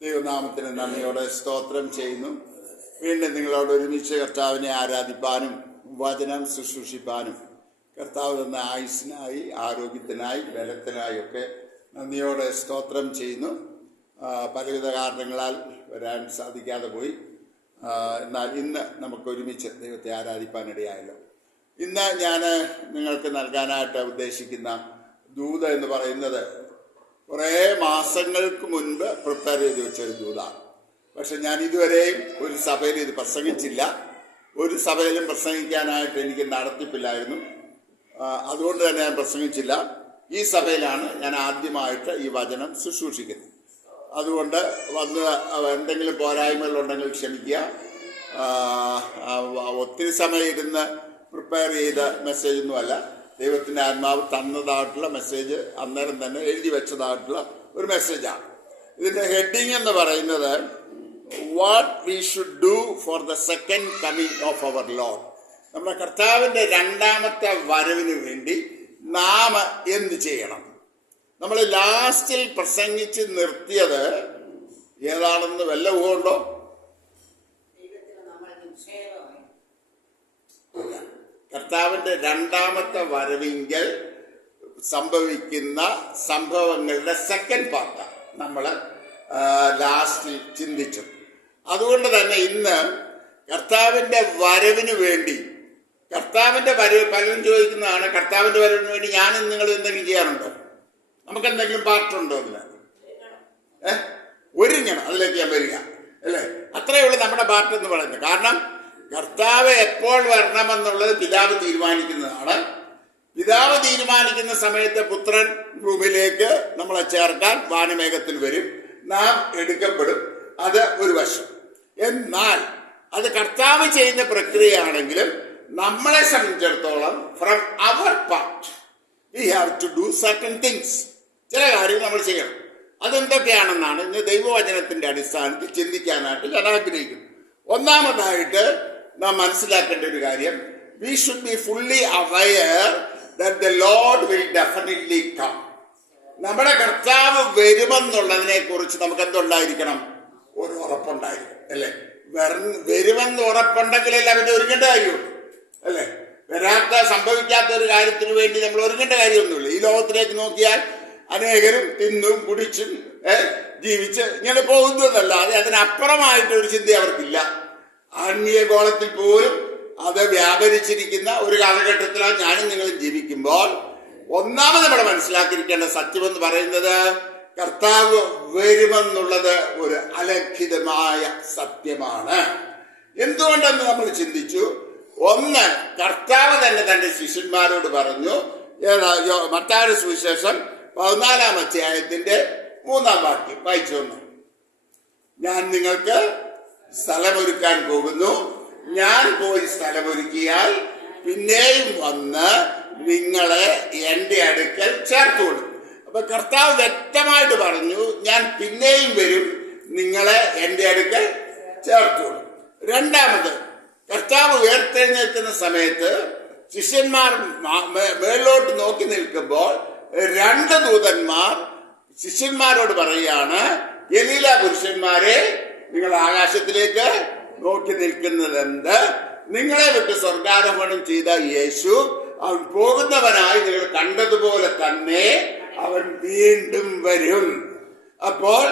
ദൈവനാമത്തിന് നന്ദിയോടെ സ്തോത്രം ചെയ്യുന്നു. വീണ്ടും നിങ്ങളോട് ഒരുമിച്ച് കർത്താവിനെ ആരാധിപ്പാനും വചനം ശുശ്രൂഷിപ്പാനും കർത്താവ് തന്ന ആയുസ്സിനായി, ആരോഗ്യത്തിനായി, ബലത്തിനായി ഒക്കെ നന്ദിയോടെ സ്തോത്രം ചെയ്യുന്നു. പലവിധ കാരണങ്ങളാൽ വരാൻ സാധിക്കാതെ പോയി. എന്നാൽ ഇന്ന് നമുക്ക് ഒരുമിച്ച് ദൈവത്തെ ആരാധിപ്പാനിടയായല്ലോ. ഇന്ന് ഞാൻ നിങ്ങൾക്ക് നൽകാനായിട്ട് ഉദ്ദേശിക്കുന്ന ദൂത് എന്ന് പറയുന്നത് കുറേ മാസങ്ങൾക്ക് മുൻപ് പ്രിപ്പയർ ചെയ്ത് വെച്ചൊരു ദൂതാണ്. പക്ഷെ ഞാൻ ഇതുവരെയും ഒരു സഭയിൽ ഇത് പ്രസംഗിച്ചില്ല. ഒരു സഭയിലും പ്രസംഗിക്കാനായിട്ട് എനിക്ക് നടത്തിപ്പില്ലായിരുന്നു. അതുകൊണ്ട് തന്നെ ഞാൻ പ്രസംഗിച്ചില്ല. ഈ സഭയിലാണ് ഞാൻ ആദ്യമായിട്ട് ഈ വചനം ശുശ്രൂഷിക്കുന്നത്. അതുകൊണ്ട് വന്ന് എന്തെങ്കിലും പോരായ്മകളുണ്ടെങ്കിൽ ക്ഷമിക്കുക. ഒത്തിരി സമയം ഇരുന്ന് പ്രിപ്പയർ ചെയ്ത മെസ്സേജൊന്നുമല്ല. ദൈവത്തിൻ്റെ ആത്മാവ് തന്നതായിട്ടുള്ള മെസ്സേജ്, അന്നേരം തന്നെ എഴുതി വെച്ചതായിട്ടുള്ള ഒരു മെസ്സേജാണ്. ഇതിൻ്റെ ഹെഡിങ് എന്ന് പറയുന്നത് what we should do for the second coming of our lord. നമ്മുടെ കർത്താവിൻ്റെ രണ്ടാമത്തെ വരവിന് വേണ്ടി നാം എന്ത് ചെയ്യണം? നമ്മൾ ലാസ്റ്റിൽ പ്രസംഗിച്ച് നിർത്തിയത് ഏതാണെന്ന് വല്ല ഊഹമുണ്ടോ? കർത്താവിൻ്റെ രണ്ടാമത്തെ വരവിങ്കൽ സംഭവിക്കുന്ന സംഭവങ്ങളുടെ സെക്കൻഡ് പാർട്ടാണ് നമ്മൾ ലാസ്റ്റിൽ ചിന്തിച്ചത്. അതുകൊണ്ട് തന്നെ ഇന്ന് കർത്താവിൻ്റെ വരവിന് വേണ്ടി, കർത്താവിൻ്റെ വരവ് പലരും ചോദിക്കുന്നതാണ്, കർത്താവിൻ്റെ വരവിന് വേണ്ടി ഞാനും നിങ്ങൾ എന്തെങ്കിലും ചെയ്യാറുണ്ടോ? നമുക്ക് എന്തെങ്കിലും പാർട്ടുണ്ടോ? അതിന് ഒരുങ്ങണം, അതിലേക്ക് ഞാൻ വരിക അല്ലേ? അത്രയേ ഉള്ളൂ നമ്മുടെ പാർട്ട് എന്ന് പറയുന്നത്. കാരണം കർത്താവ് എപ്പോൾ വരണമെന്നുള്ളത് പിതാവ് തീരുമാനിക്കുന്നതാണ്. പിതാവ് തീരുമാനിക്കുന്ന സമയത്ത് പുത്രൻ ഭൂമിയിലേക്ക് നമ്മളെ ചേർക്കാൻ വാനമേഘത്തിൽ വരും, നാം എടുക്കപ്പെടും. അത് ഒരു വശം. എന്നാൽ അത് കർത്താവ് ചെയ്യുന്ന പ്രക്രിയയാണെങ്കിലും നമ്മളെ സംബന്ധിച്ചിടത്തോളം from our part we have to do certain things. ചില കാര്യങ്ങൾ നമ്മൾ ചെയ്യണം. അതെന്തൊക്കെയാണെന്നാണ് ഇന്ന് ദൈവവചനത്തിന്റെ അടിസ്ഥാനത്തിൽ ചിന്തിക്കാനായിട്ട് ഞാൻ ആഗ്രഹിക്കുന്നു. ഒന്നാമതായിട്ട് നാം മനസ്സിലാക്കേണ്ട ഒരു കാര്യം, we should be fully aware that the Lord will definitely come. നമ്മുടെ കർത്താവ് വരുമെന്നുള്ളതിനെ കുറിച്ച് നമുക്ക് എന്തുണ്ടായിരിക്കണം? ഒരു ഉറപ്പുണ്ടായിരിക്കും അല്ലേ? വരുമെന്ന് ഉറപ്പുണ്ടെങ്കിലല്ലേ അവൻ്റെ ഒരുങ്ങേണ്ട കാര്യമുള്ളൂ അല്ലേ? സംഭവിക്കാത്ത ഒരു കാര്യത്തിന് വേണ്ടി നമ്മൾ ഒരുങ്ങേണ്ട കാര്യമൊന്നുമില്ല. ഈ ലോകത്തിലേക്ക് നോക്കിയാൽ അനേകരും തിന്നും കുടിച്ചും ജീവിച്ച് ഇങ്ങനെ പോകുന്നതല്ലാതെ അതിനപ്പുറമായിട്ടൊരു ചിന്ത അവർക്കില്ല. ആത്മീയഗോളത്തിൽ പോലും അത് വ്യാപരിച്ചിരിക്കുന്ന ഒരു കാലഘട്ടത്തിലാണ് ഞാനും നിങ്ങളും ജീവിക്കുമ്പോൾ ഒന്നാമത് നമ്മൾ മനസ്സിലാക്കിയിരിക്കേണ്ട സത്യമെന്ന് പറയുന്നത് കർത്താവ് വരുമെന്നുള്ളത് ഒരു അലംഘിതമായ സത്യമാണ്. എന്തുകൊണ്ടെന്ന് നമ്മൾ ചിന്തിച്ചു. ഒന്ന്, കർത്താവ് തന്നെ തന്റെ ശിഷ്യന്മാരോട് പറഞ്ഞു. മത്തായിയുടെ സുവിശേഷം 14-ാം അധ്യായത്തിന്റെ 3-ാം വാക്യം വായിച്ചു വന്നു. ഞാൻ നിങ്ങൾക്ക് സ്ഥലമൊരുക്കാൻ പോകുന്നു, ഞാൻ പോയി സ്ഥലമൊരുക്കിയാൽ പിന്നെയും വന്ന് നിങ്ങളെ എൻ്റെ അടുക്കൽ ചേർത്തുകൊള്ളും. അപ്പൊ കർത്താവ് വ്യക്തമായിട്ട് പറഞ്ഞു, ഞാൻ പിന്നെയും വരും, നിങ്ങളെ എൻ്റെ അടുക്കൽ ചേർത്തുകൊള്ളും. രണ്ടാമത്, കർത്താവ് ഉയർത്തെഴുന്നേൽക്കുന്ന സമയത്ത് ശിഷ്യന്മാർ മേലോട്ട് നോക്കി നിൽക്കുമ്പോൾ 2 ദൂതന്മാർ ശിഷ്യന്മാരോട് പറയുകയാണ്, ഗലീല പുരുഷന്മാരെ, നിങ്ങൾ ആകാശത്തിലേക്ക് നോക്കി നിൽക്കുന്നത് എന്ത്? നിങ്ങളെ വിട്ട് സ്വർഗാരോഹണം ചെയ്ത യേശു അവൻ പോകുന്നവനായി നിങ്ങൾ കണ്ടതുപോലെ തന്നെ അവൻ വീണ്ടും വരും. അപ്പോൾ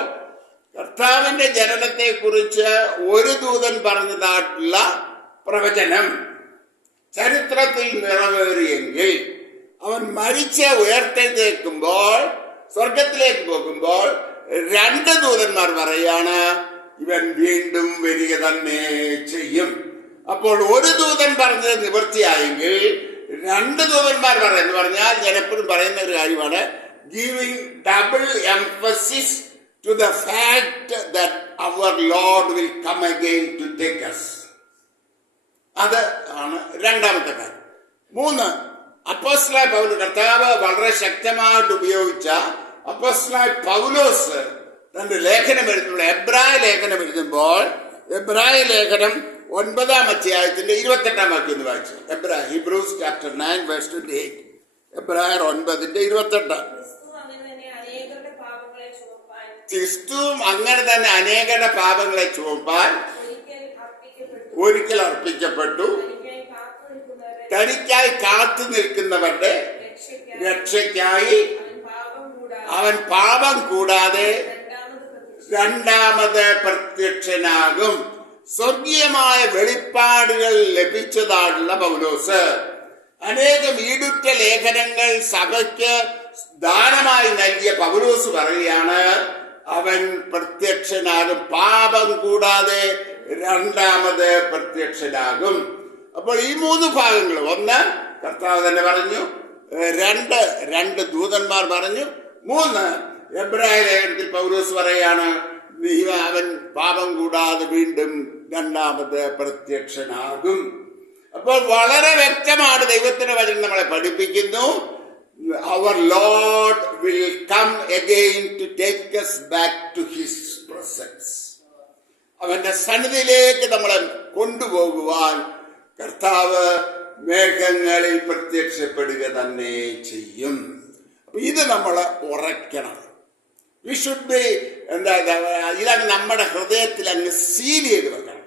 കർത്താവിന്റെ ജനനത്തെ കുറിച്ച് ഒരു ദൂതൻ പറഞ്ഞതായിട്ടുള്ള പ്രവചനം ചരിത്രത്തിൽ നിറവേറിയെങ്കിൽ അവൻ മരിച്ച് ഉയർത്തെഴുന്നേൽക്കുമ്പോൾ സ്വർഗത്തിലേക്ക് പോകുമ്പോൾ 2 ദൂതന്മാർ പറയാണ്, ഇവൻ വീണ്ടും വരിക തന്നെ ചെയ്യും. അപ്പോൾ ഒരു ദൂതൻ പറഞ്ഞത് നിവൃത്തിയായെങ്കിൽ 2 ദൂതന്മാർ പറയുന്നു പറഞ്ഞാൽ ഞാൻ എപ്പോഴും പറയുന്ന ഒരു കാര്യമാണ്, giving double emphasis to the fact that our Lord will come again to take us. അത് ആണ് രണ്ടാമത്തെ കാര്യം. 3, അപ്പോസ്തലനായ പൗലോസ്, കർത്താവ് വളരെ ശക്തമായിട്ട് ഉപയോഗിച്ച അപ്പോസ്തലനായ പൗലോസ് തന്റെ ലേഖനം എഴുതുമ്പോൾ, എബ്രായ ലേഖനം എഴുതുമ്പോൾ, എബ്രായ ലേഖനം 9-ാം അധ്യായത്തിന്റെ 28-ാം വാക്യം ഒന്ന് വായിച്ചു. Hebrews chapter 9 verse 28. എബ്രായർ 9:28. ക്രിസ്തുവും അങ്ങനെ തന്നെ അനേകരുടെ പാപങ്ങളെ ചുമപ്പാൻ ഒരിക്കൽ അർപ്പിക്കപ്പെട്ടു. തനിക്കായി കാത്തു നിൽക്കുന്നവരുടെ രക്ഷയ്ക്കായി അവൻ പാപം കൂടാതെ രണ്ടാമത് പ്രത്യക്ഷനാകും. സ്വർഗീയമായ വെളിപ്പാടുകൾ ലഭിച്ചതാണുള്ള പൗലോസ് അനേകം ഈടുറ്റ ലേഖനങ്ങൾ സഭയ്ക്ക് ദാനമായി നൽകിയ പൗലോസ് പറയുകയാണ്, അവൻ പ്രത്യക്ഷനാകും, പാപം കൂടാതെ രണ്ടാമത് പ്രത്യക്ഷനാകും. അപ്പോൾ ഈ മൂന്ന് ഭാഗങ്ങൾ, ഒന്ന് കർത്താവ് തന്നെ പറഞ്ഞു, രണ്ട് ദൂതന്മാർ പറഞ്ഞു, മൂന്ന് എബ്രായ ലേഖനത്തിൽ പൗലോസ് പറയാണ്, അവൻ പാപം കൂടാതെ വീണ്ടും രണ്ടാമത് പ്രത്യക്ഷനാകും. അപ്പോൾ വളരെ വ്യക്തമാണ് ദൈവത്തിന്റെ വചനം നമ്മളെ പഠിപ്പിക്കുന്നു, our Lord will come again to take us back to his presence. അവന്റെ സന്നിധിയിലേക്ക് നമ്മളെ കൊണ്ടുപോകുവാൻ കർത്താവ് മേഘങ്ങളിൽ പ്രത്യക്ഷപ്പെടുക തന്നെ ചെയ്യും. അപ്പൊ ഇത് നമ്മൾ ഉറയ്ക്കണം. വി ഷുഡ് ബി ഇതാണ് നമ്മുടെ ഹൃദയത്തിൽ അങ്ങ് സീൽ ചെയ്ത് വെക്കണം.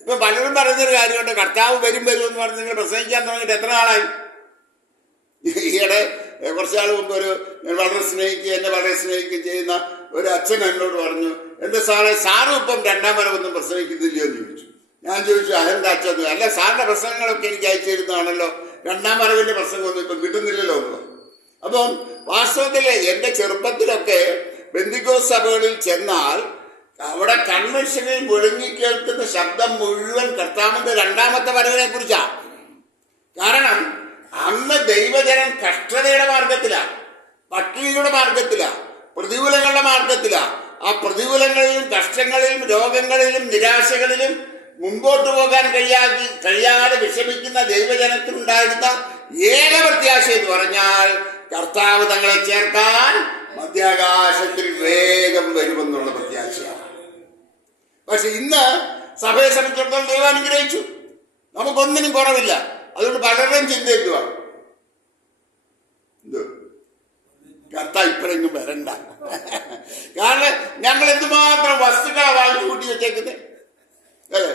ഇപ്പൊ പലരും പറയുന്നൊരു കാര്യമുണ്ട്, കർത്താവ് വരും എന്ന് പറഞ്ഞ് നിങ്ങൾ പ്രസംഗിക്കാൻ തുടങ്ങിയിട്ട് എത്ര നാളായി? ഈയിടെ കുറച്ചാൾ മുമ്പ് എന്നെ വളരെ സ്നേഹിക്കുകയും ചെയ്യുന്ന ഒരു അച്ഛൻ എന്നോട് പറഞ്ഞു, എന്താ സാറും ഇപ്പം രണ്ടാം വരവൊന്നും പ്രസംഗിക്കുന്നില്ലയോ എന്ന് ചോദിച്ചു. ഞാൻ ചോദിച്ചു, അതെന്താ അച്ഛൻ? അല്ല, സാറിന്റെ പ്രസംഗങ്ങളൊക്കെ എനിക്ക് അയച്ചു തരുന്നതാണല്ലോ, രണ്ടാം വരവിന്റെ പ്രസംഗമൊന്നും ഇപ്പം കിട്ടുന്നില്ലല്ലോ എന്ന്. അപ്പം വാസ്തവത്തിൽ എന്റെ ചെറുപ്പത്തിലൊക്കെ പെന്തിക്കോസ്ത് സഭകളിൽ ചെന്നാൽ അവിടെ കൺവെൻഷനിൽ മുഴങ്ങിക്കേൾക്കുന്ന ശബ്ദം മുഴുവൻ കർത്താവിന്റെ രണ്ടാമത്തെ വരവിനെ കുറിച്ചാണ്. കാരണം അന്ന് ദൈവജനം കഷ്ടതയുടെ മാർഗത്തിലാണ്, പട്ടിണിയുടെ മാർഗത്തിലാണ്, പ്രതികൂലങ്ങളുടെ മാർഗത്തിലാണ്. ആ പ്രതികൂലങ്ങളിലും കഷ്ടങ്ങളിലും രോഗങ്ങളിലും നിരാശകളിലും മുമ്പോട്ട് പോകാൻ കഴിയാതെ വിഷമിക്കുന്ന ദൈവജനത്തിനുണ്ടായിരുന്ന ഏക പ്രത്യാശ എന്ന് പറഞ്ഞാൽ കർത്താവ് തങ്ങളെ ചേർക്കാൻ മധ്യാകാശത്തിൽ വേഗം വരുമെന്നുള്ള പ്രത്യാശയാണ്. പക്ഷെ ഇന്ന് സഭയെ സംബന്ധിച്ചിടത്തോളം ദൈവം അനുഗ്രഹിച്ചു, നമുക്കൊന്നിനും കുറവില്ല. അതുകൊണ്ട് പലരുടെയും ചിന്തയിക്കുവാണ്, കർത്താവ് ഇപ്പോഴെങ്കിലും വരണ്ട. കാരണം ഞങ്ങൾ എന്തുമാത്രം വസ്തുക്കളെ വാങ്ങി കൂട്ടി വെച്ചേക്കുന്നത് അല്ലേ?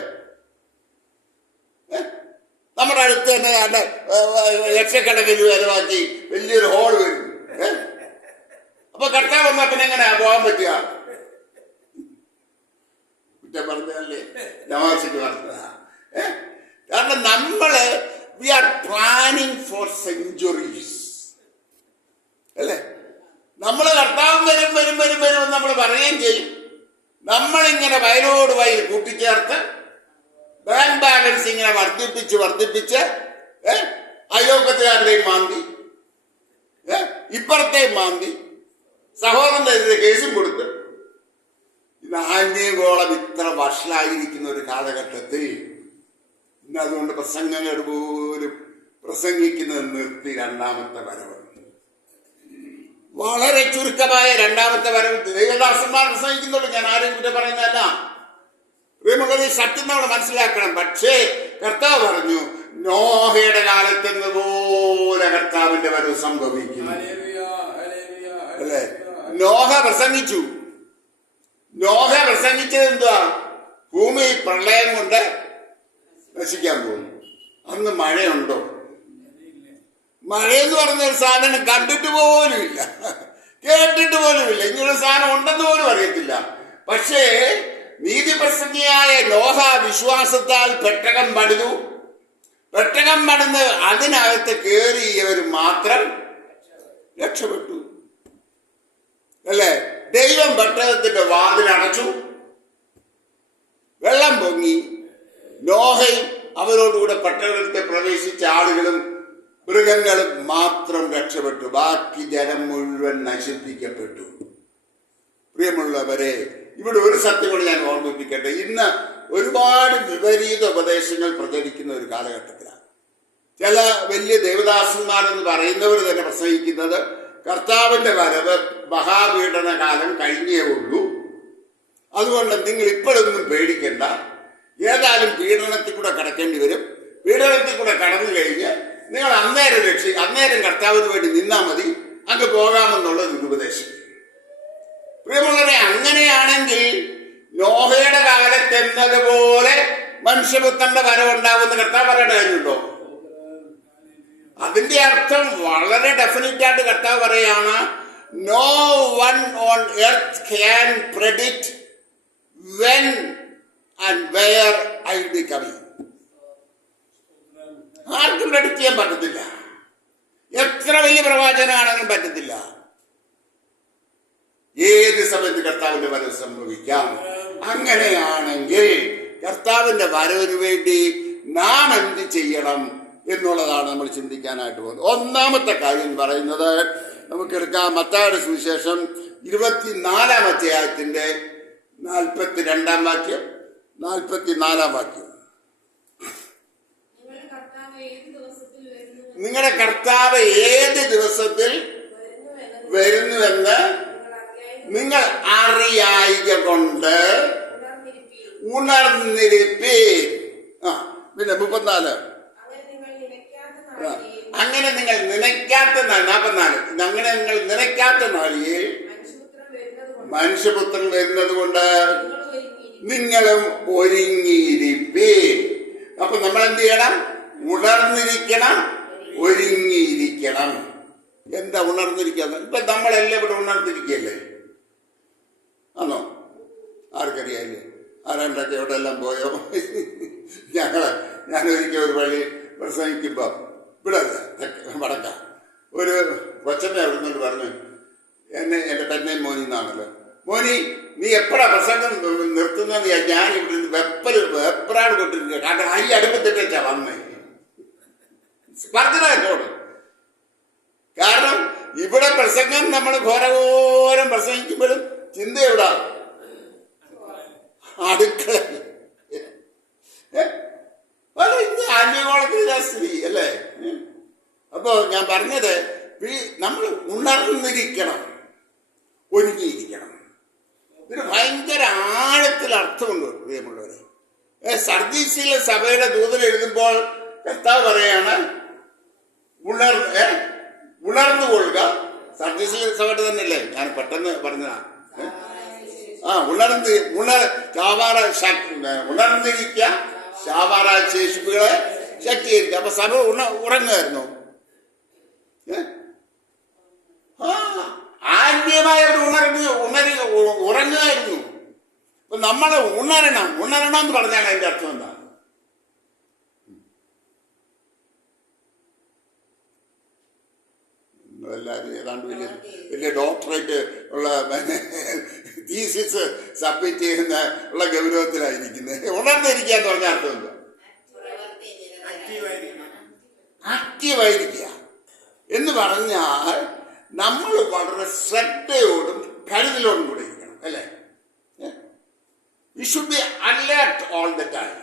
നമ്മുടെ അടുത്ത് തന്നെ നല്ല ലക്ഷക്കണക്കിന് വിലവാക്കി വലിയൊരു ഹോൾ വരും. അപ്പൊ കർത്താവ് വന്നാൽ പിന്നെ എങ്ങനെയാ പോകാൻ പറ്റുക? കുറ്റം പറഞ്ഞല്ലേ, തമാശക്ക് പറഞ്ഞതാ. കാരണം നമ്മള് we are planning for centuries അല്ലേ? നമ്മൾ കർത്താവ് വരും നമ്മൾ പറയുകയും ചെയ്യും. നമ്മളിങ്ങനെ വയലോട് വയൽ കൂട്ടിച്ചേർത്ത് ബാങ്ക് ബാലൻസ് ഇങ്ങനെ വർദ്ധിപ്പിച്ച് അയലോക്കത്തുകാരുടെയും മാന്തി, ഇപ്പുറത്തെയും മാന്തി, സഹോദരന്റെ കേസും കൊടുത്ത് ആന്യഗോളം ഇത്ര വഷളായിരിക്കുന്ന ഒരു കാലഘട്ടത്തിൽ ഇന്ന് അതുകൊണ്ട് പ്രസംഗങ്ങൾ പോലും പ്രസംഗിക്കുന്നത് നിർത്തി രണ്ടാമത്തെ വരവ്, വളരെ ചുരുക്കമായ രണ്ടാമത്തെ വരവ് ദൈവദാസന്മാർ പ്രസംഗിക്കുന്നുള്ളൂ. ഞാൻ ആരും കുറ്റം പറയുന്നതല്ല, പ്രിയമുള്ളത്, സത്യം നമ്മൾ മനസ്സിലാക്കണം. പക്ഷേ കർത്താവ് പറഞ്ഞു, നോഹയുടെ കാലത്തെന്ന പോലെ കർത്താവിന്റെ വരവ് സംഭവിക്കും അല്ലേ? നോഹ പ്രസംഗിച്ചത് എന്തുവാ? ഭൂമി പ്രളയം കൊണ്ട് നശിക്കാൻ പോകുന്നു. അന്ന് മഴയുണ്ടോ? മഴയെന്ന് പറഞ്ഞൊരു സാധനം കണ്ടിട്ട് പോലുമില്ല, കേട്ടിട്ട് പോലുമില്ല, ഇങ്ങനൊരു സാധനം ഉണ്ടെന്ന് പോലും അറിയത്തില്ല. പക്ഷേ നീതിപ്രസംഗിയായ നോഹ വിശ്വാസത്താൽ പെട്ടകം പണിത് അതിനകത്ത് കയറിയവർ മാത്രം രക്ഷപ്പെട്ടു അല്ലേ? ദൈവം പെട്ടകത്തിന്റെ വാതിലടച്ചു, വെള്ളം പൊങ്ങി, നോഹയും അവരോടുകൂടെ പെട്ടകത്തെ പ്രവേശിച്ച ആളുകളും മൃഗങ്ങളും മാത്രം രക്ഷപ്പെട്ടു, ബാക്കി ജനം മുഴുവൻ നശിപ്പിക്കപ്പെട്ടു. പ്രിയമുള്ളവരെ, ഇവിടെ ഒരു സത്യം കൂടി ഞാൻ ഓർമ്മിപ്പിക്കട്ടെ. ഇന്ന് ഒരുപാട് വിപരീത ഉപദേശങ്ങൾ പ്രചരിക്കുന്ന ഒരു കാലഘട്ടത്തിലാണ്. ചില വലിയ ദേവദാസന്മാർ എന്ന് പറയുന്നവർ തന്നെ പ്രസംഗിക്കുന്നത് കർത്താവിന്റെ വരവ് മഹാപീഡന കാലം കഴിഞ്ഞേ ഉള്ളൂ, അതുകൊണ്ട് നിങ്ങൾ ഇപ്പോഴൊന്നും പേടിക്കണ്ട, ഏതായാലും പീഡനത്തിൽ കൂടെ കടക്കേണ്ടി വരും, പീഡനത്തിൽ കൂടെ കടന്നു കഴിഞ്ഞ് നിങ്ങൾ അന്നേരം കർത്താവിന് വേണ്ടി നിന്നാൽ മതി, അങ്ങ് പോകാമെന്നുള്ള ഒരു ഉപദേശം. പ്രിയമുള്ളവരെ, അങ്ങനെയാണെങ്കിൽ നോഹയുടെ കാലത്തെന്നതുപോലെ മനുഷ്യപുത്രന്റെ വരവുണ്ടാവുന്ന കർത്താവ് പറയേണ്ട കാര്യമുണ്ടോ? അതിന്റെ അർത്ഥം വളരെ ഡെഫിനറ്റ് ആയിട്ട് കർത്താവ് പറയാണ്, no one on earth can predict when and where I will be coming. ആർക്കും പ്രെഡിക്റ്റ് ചെയ്യാൻ പറ്റത്തില്ല. എത്ര വലിയ പ്രവാചകനാണെങ്കിലും പറ്റത്തില്ല. ഏത് സമയത്ത് കർത്താവിന്റെ വരവ് സംഭവിക്കാം. അങ്ങനെയാണെങ്കിൽ കർത്താവിന്റെ വരവിന് വേണ്ടി നാം എന്ത് ചെയ്യണം എന്നുള്ളതാണ് നമ്മൾ ചിന്തിക്കാനായിട്ട് പോകുന്നത്. ഒന്നാമത്തെ കാര്യം പറയുന്നത് നമുക്കെടുക്കാം മത്തായിയുടെ സുവിശേഷം 24-ാം അധ്യായത്തിന്റെ 42-ാം വാക്യം, 44-ാം വാക്യം. നിങ്ങളുടെ കർത്താവ് ഏത് ദിവസത്തിൽ വരുന്നുവെന്ന് നിങ്ങൾ അറിയായിക കൊണ്ട് ഉണർന്നിരിപ്പീൻ. പിന്നെ 34, അങ്ങനെ നിങ്ങൾ നനയ്ക്കാത്ത 44, അങ്ങനെ നിങ്ങൾ നനയ്ക്കാത്ത നാളിൽ മനുഷ്യപുത്രൻ വരുന്നത് കൊണ്ട് നിങ്ങളും ഒരുങ്ങിയിരിപ്പീൻ. അപ്പൊ നമ്മൾ എന്ത് ചെയ്യണം? ഉണർന്നിരിക്കണം, ഒരുങ്ങിയിരിക്കണം. എന്താ ഉണർന്നിരിക്കുക? ഇപ്പൊ നമ്മളെല്ലാം ഇവിടെ ഉണർന്നിരിക്കല്ലേ? ആണോ? ആർക്കറിയാല്ലേ? ആരാണ്ടൊക്കെ എവിടെ എല്ലാം പോയോ? ഞാനൊരിക്കൽ ഒരു വഴി പ്രസംഗിക്കുമ്പോ ഇവിടെ വടക്ക ഒരു കൊച്ചമ്മ അവിടെ നിന്ന് പറഞ്ഞു, എന്റെ പെണ്ണേ മോനി എന്നാണല്ലോ, മോനി നീ എപ്പോഴാ പ്രസംഗം നിർത്തുന്നത്? ഞാൻ ഇവിടെ വെപ്പറാട് കൊണ്ടിരിക്കുക, കാരണം അരി അടുപ്പത്തിട്ട് വെച്ചാ വന്നേ പറഞ്ഞതാ എന്നോട്. കാരണം ഇവിടെ പ്രസംഗം നമ്മൾ ഘോരഘോരം പ്രസംഗിക്കുമ്പോഴും ചിന്ത എവിടാ? അടുക്കള. ആന്റിഗോളത്തിലെ സ്ത്രീ അല്ലേ? അപ്പോ ഞാൻ പറഞ്ഞത്, നമ്മൾ ഉണർന്നിരിക്കണം, ഒരുങ്ങിയിരിക്കണം. ഇതിന് ഭയങ്കര ആഴത്തിൽ അർത്ഥമുണ്ട് പ്രിയമുള്ളവരെ. സർദീസിലെ സഭയുടെ ദൂതൻ എഴുതുമ്പോൾ കർത്താവ് പറയാണ് ഉണർന്നുകൊള്ളുക. സർദീസിലെ സഭയുടെ തന്നെയല്ലേ? ഞാൻ പെട്ടെന്ന് പറഞ്ഞതാ. ഉണർന്നിരിക്കുക, ശാവാറ ശേഷിപ്പുകളെ ശക്തീകരിക്കുക. അപ്പൊ സഭ ഉറങ്ങുമായിരുന്നു. ആത്മീയമായി അവർ ഉറങ്ങുമായിരുന്നു. അപ്പൊ നമ്മൾ ഉണരണം എന്ന് പറഞ്ഞാൽ അതിന്റെ അർത്ഥം എന്താ? എല്ലാവരും ഏതാണ്ട് വലിയ ഡോക്ടറേറ്റ് ഉള്ള തീസിസ് സബ്മിറ്റ് ചെയ്യുന്ന ഉള്ള ഗൗരവത്തിലായിരിക്കുന്നത്. ഉണർന്നിരിക്കുക എന്ന് പറഞ്ഞ അർത്ഥം എന്താ? ആക്റ്റീവായിരിക്കുക എന്ന് പറഞ്ഞാൽ നമ്മൾ വളരെ ശ്രദ്ധയോടും കരുതലോടും കൂടെ ഇരിക്കണം, അല്ലേ? We should be alert all the time.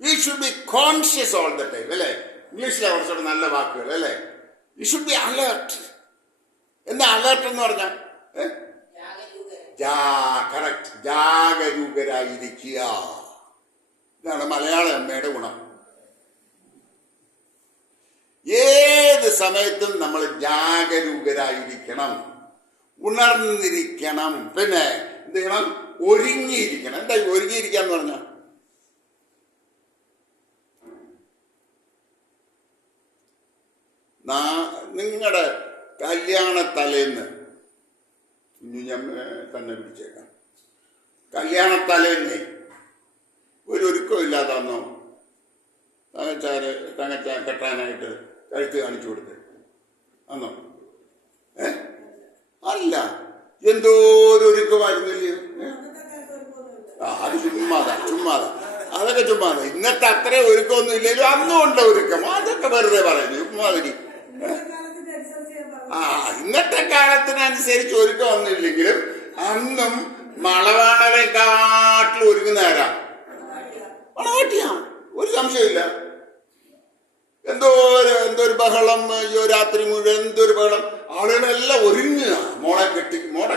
We should be conscious all the time, അല്ലേ? ഇംഗ്ലീഷിലെ കുറച്ചുകൂടെ നല്ല വാക്കുകൾ, അല്ലേ? We should be alert. എന്താ അലേർട്ട് എന്ന് പറഞ്ഞാൽ? കറക്റ്റ്, ജാഗരൂകരായിരിക്കുക. ഇതാണ് മലയാള അമ്മയുടെ ഗുണം. ഏത് സമയത്തും നമ്മൾ ജാഗരൂകരായിരിക്കണം, ഉണർന്നിരിക്കണം. പിന്നെ എന്ത് ചെയ്യണം? ഒരുങ്ങിയിരിക്കണം. എന്താ ഒരുങ്ങിയിരിക്കാന്ന് പറഞ്ഞ? നിങ്ങളുടെ കല്യാണ തലേന്ന് ഞാൻ തന്നെ പിടിച്ചേക്കാം. കല്യാണ തലേന്ന് ഒരു ഒരുക്കം ഇല്ലാതാന്നോ തങ്ങച്ച കെട്ടാനായിട്ട് കഴുത്ത് കാണിച്ചു കൊടുത്ത് അന്നോ? അല്ല, എന്തോ ഒരു ഒരുക്കമായിരുന്നില്ലയോ? അത് ചുമ്മാതാ. അതൊക്കെ ചുമ്മാതാ. ഇന്നത്തെ അത്ര ഒരുക്കമൊന്നും ഇല്ലല്ലോ. അന്നും ഉണ്ട് ഒരുക്കം. അതൊക്കെ വെറുതെ പറയുന്നു, ചുമ്മാതിരി. ഇന്നത്തെ കാലത്തിനനുസരിച്ച് ഒരുക്കമൊന്നും ഇല്ലെങ്കിലും അന്നും മണവാളനെക്കാട്ടിൽ ഒരുങ്ങുന്നവരാ മണവാട്ടിയാ, ഒരു സംശയമില്ല. എന്തൊരു ബഹളം, രാത്രി മുഴുവൻ എന്തൊരു ബഹളം. ആളുകളെല്ലാം ഒരുങ്ങുക മോളെ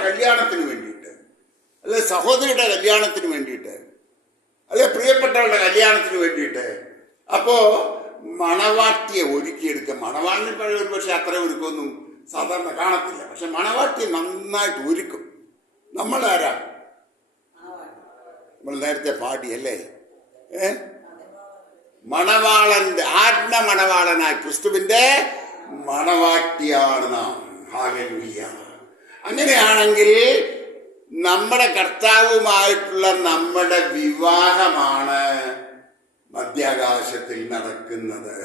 കല്യാണത്തിന് വേണ്ടിയിട്ട്, അല്ലെ സഹോദരിയുടെ കല്യാണത്തിന് വേണ്ടിയിട്ട്, അല്ലെ പ്രിയപ്പെട്ടവരുടെ കല്യാണത്തിന് വേണ്ടിയിട്ട്. അപ്പോ മണവാട്ടിയെ ഒരുക്കിയെടുക്കുക. മണവാളിന് ഒരു പക്ഷെ അത്ര ഒരുക്കമൊന്നും സാധാരണ കാണത്തില്ല. പക്ഷെ മണവാട്ടി നന്നായിട്ട് ഒരുക്കും. നമ്മളാരാ? നമ്മൾ നേരത്തെ പാടിയല്ലേ? മണവാളന്റെ ആത്മമണവാളനായ ക്രിസ്തുവിന്റെ മണവാട്ടിയാണ് നാം. ഹല്ലേലൂയ. അങ്ങനെയാണെങ്കിൽ നമ്മുടെ കർത്താവുമായിട്ടുള്ള നമ്മുടെ വിവാഹമാണ് മധ്യാകാശത്തിൽ നടക്കുന്നത്.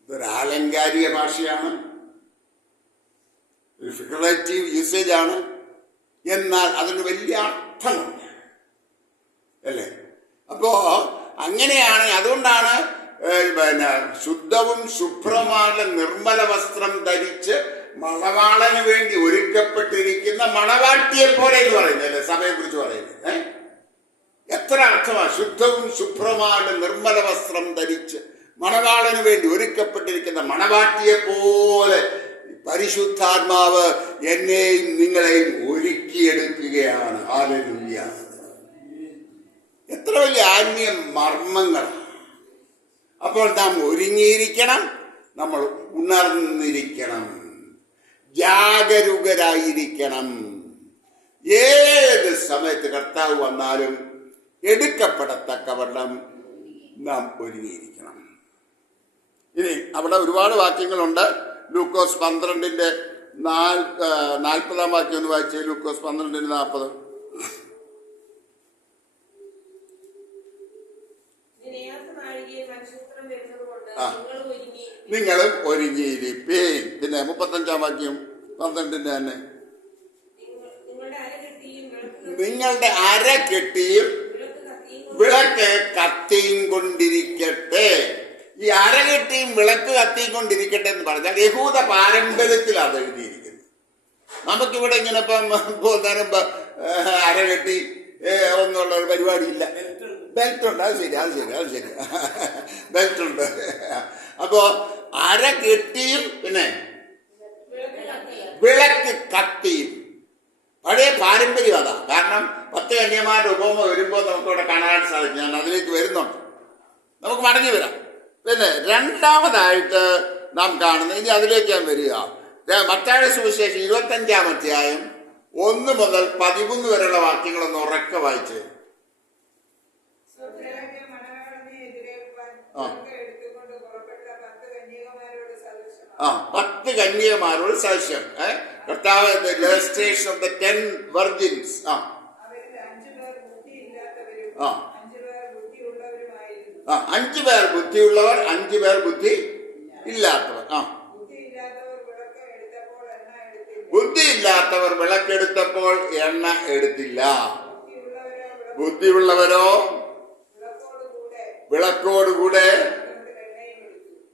ഇതൊരു ആലങ്കാരിക ഭാഷയാണ്, ഒരു ഫിഗറേറ്റീവ് യൂസേജ് ആണ്. എന്നാൽ അതിന് വലിയ അർത്ഥമുണ്ട് അല്ലേ? അപ്പോ അങ്ങനെയാണ്. അതുകൊണ്ടാണ് ശുദ്ധവും ശുഭ്രമായ നിർമ്മല വസ്ത്രം ധരിച്ച് മണവാളന് വേണ്ടി ഒരുക്കപ്പെട്ടിരിക്കുന്ന മണവാട്ടിയെ പോലെ എന്ന് പറയുന്നത് അല്ലെ സഭയെ കുറിച്ച് പറയുന്നത്. എത്ര അർത്ഥമാണ്! ശുദ്ധവും ശുഭ്രമായ നിർമ്മല വസ്ത്രം ധരിച്ച് മണവാളന് വേണ്ടി ഒരുക്കപ്പെട്ടിരിക്കുന്ന മണവാട്ടിയെ പോലെ പരിശുദ്ധാത്മാവ് എന്നെയും നിങ്ങളെയും ഒരുക്കിയെടുക്കുകയാണ്. ഹല്ലേലൂയ. എത്ര വലിയ ആത്മീയ മർമ്മങ്ങളാണ്! അപ്പോൾ നാം ഒരുങ്ങിയിരിക്കണം, നമ്മൾ ഉണർന്നിരിക്കണം, ജാഗരൂകരായിരിക്കണം. ഏത് സമയത്ത് കർത്താവ് വന്നാലും എടുക്കപ്പെടത്തക്കവണ്ണം നാം ഒരുങ്ങിയിരിക്കണം. ഇനി അവിടെ ഒരുപാട് വാക്യങ്ങളുണ്ട്. ലൂക്കോസ് 12:40 വാക്യം ഒന്ന് വായിച്ചേ. ലൂക്കോസ് 12:40. നിങ്ങളും ഒരുങ്ങിയിരിപ്പീൻ. പിന്നെ 35 വാക്യം 12 തന്നെ. നിങ്ങളുടെ അര കെട്ടിയും വിളക്ക് കത്തിയും കൊണ്ടിരിക്കട്ടെ. ഈ അരകെട്ടിയും വിളക്ക് കത്തിയും കൊണ്ടിരിക്കട്ടെ എന്ന് പറഞ്ഞാൽ യഹൂദ പാരമ്പര്യത്തിൽ അത് എഴുതിയിരിക്കുന്നു. നമുക്കിവിടെ ഇങ്ങനെ ഇപ്പം പോകുന്നതിന് മുമ്പ് അരകെട്ടി ഒന്നുള്ള ഒരു പരിപാടിയില്ല. ബെൽറ്റ് ഉണ്ട്. അത് ശരി ബെൽറ്റ് ഉണ്ട്. അപ്പോ അര കെട്ടിയും പിന്നെ വിളക്ക് കത്തിയും പഴയ പാരമ്പര്യം അതാ. കാരണം 10 കന്യമാരുടെ ഉപമ വരുമ്പോൾ നമുക്കിവിടെ കാണാൻ സാധിക്കും. ഞാൻ അതിലേക്ക് വരുന്നുണ്ട്, നമുക്ക് മടങ്ങി വരാം. പിന്നെ രണ്ടാമതായിട്ട് നാം കാണുന്നത്, ഇനി അതിലേക്ക് ഞാൻ വരിക, മത്തായിയുടെ സുവിശേഷം 25-ാം അധ്യായം 1 മുതൽ 13 വരെയുള്ള വാക്യങ്ങളൊന്ന് ഉറക്കെ വായിച്ചു. 10 കന്യകമാരോട് സദൃശം. കർത്താവ് illustration of the 10 virgins. 5 പേർ ബുദ്ധിയുള്ളവർ, 5 പേർ ബുദ്ധി ഇല്ലാത്തവർ. ബുദ്ധിയില്ലാത്തവർ വിളക്കെടുത്തപ്പോൾ എണ്ണ എടുത്തില്ല. ബുദ്ധിയുള്ളവരോ വിളക്കോടുകൂടെ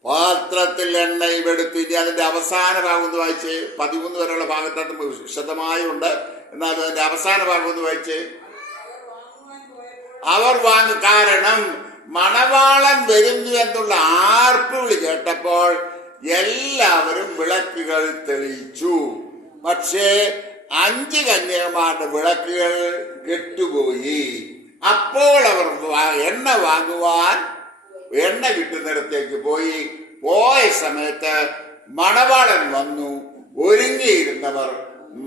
പാത്രത്തിൽ എണ്ണയും എടുത്തു. ഇനി അതിന്റെ അവസാന ഭാഗം ഒന്ന് വായിച്ച്. 13 വരെയുള്ള ഭാഗത്തായിട്ട് വിശദമായുണ്ട്, എന്നാൽ അതിന്റെ അവസാന ഭാഗം ഒന്ന് വായിച്ച്. അവർ വാങ്ങും. കാരണം മണവാളൻ വരുന്നു എന്നുള്ള ആർപ്പുവിളി കേട്ടപ്പോൾ എല്ലാവരും വിളക്കുകൾ തെളിയിച്ചു. പക്ഷേ 5 കന്യകമാരുടെ വിളക്കുകൾ കെട്ടുപോയി. അപ്പോൾ അവർ എണ്ണ വാങ്ങുവാൻ എണ്ണ കിട്ടുന്നിടത്തേക്ക് പോയി. പോയ സമയത്ത് മണവാളൻ വന്നു. ഒരുങ്ങിയിരുന്നവർ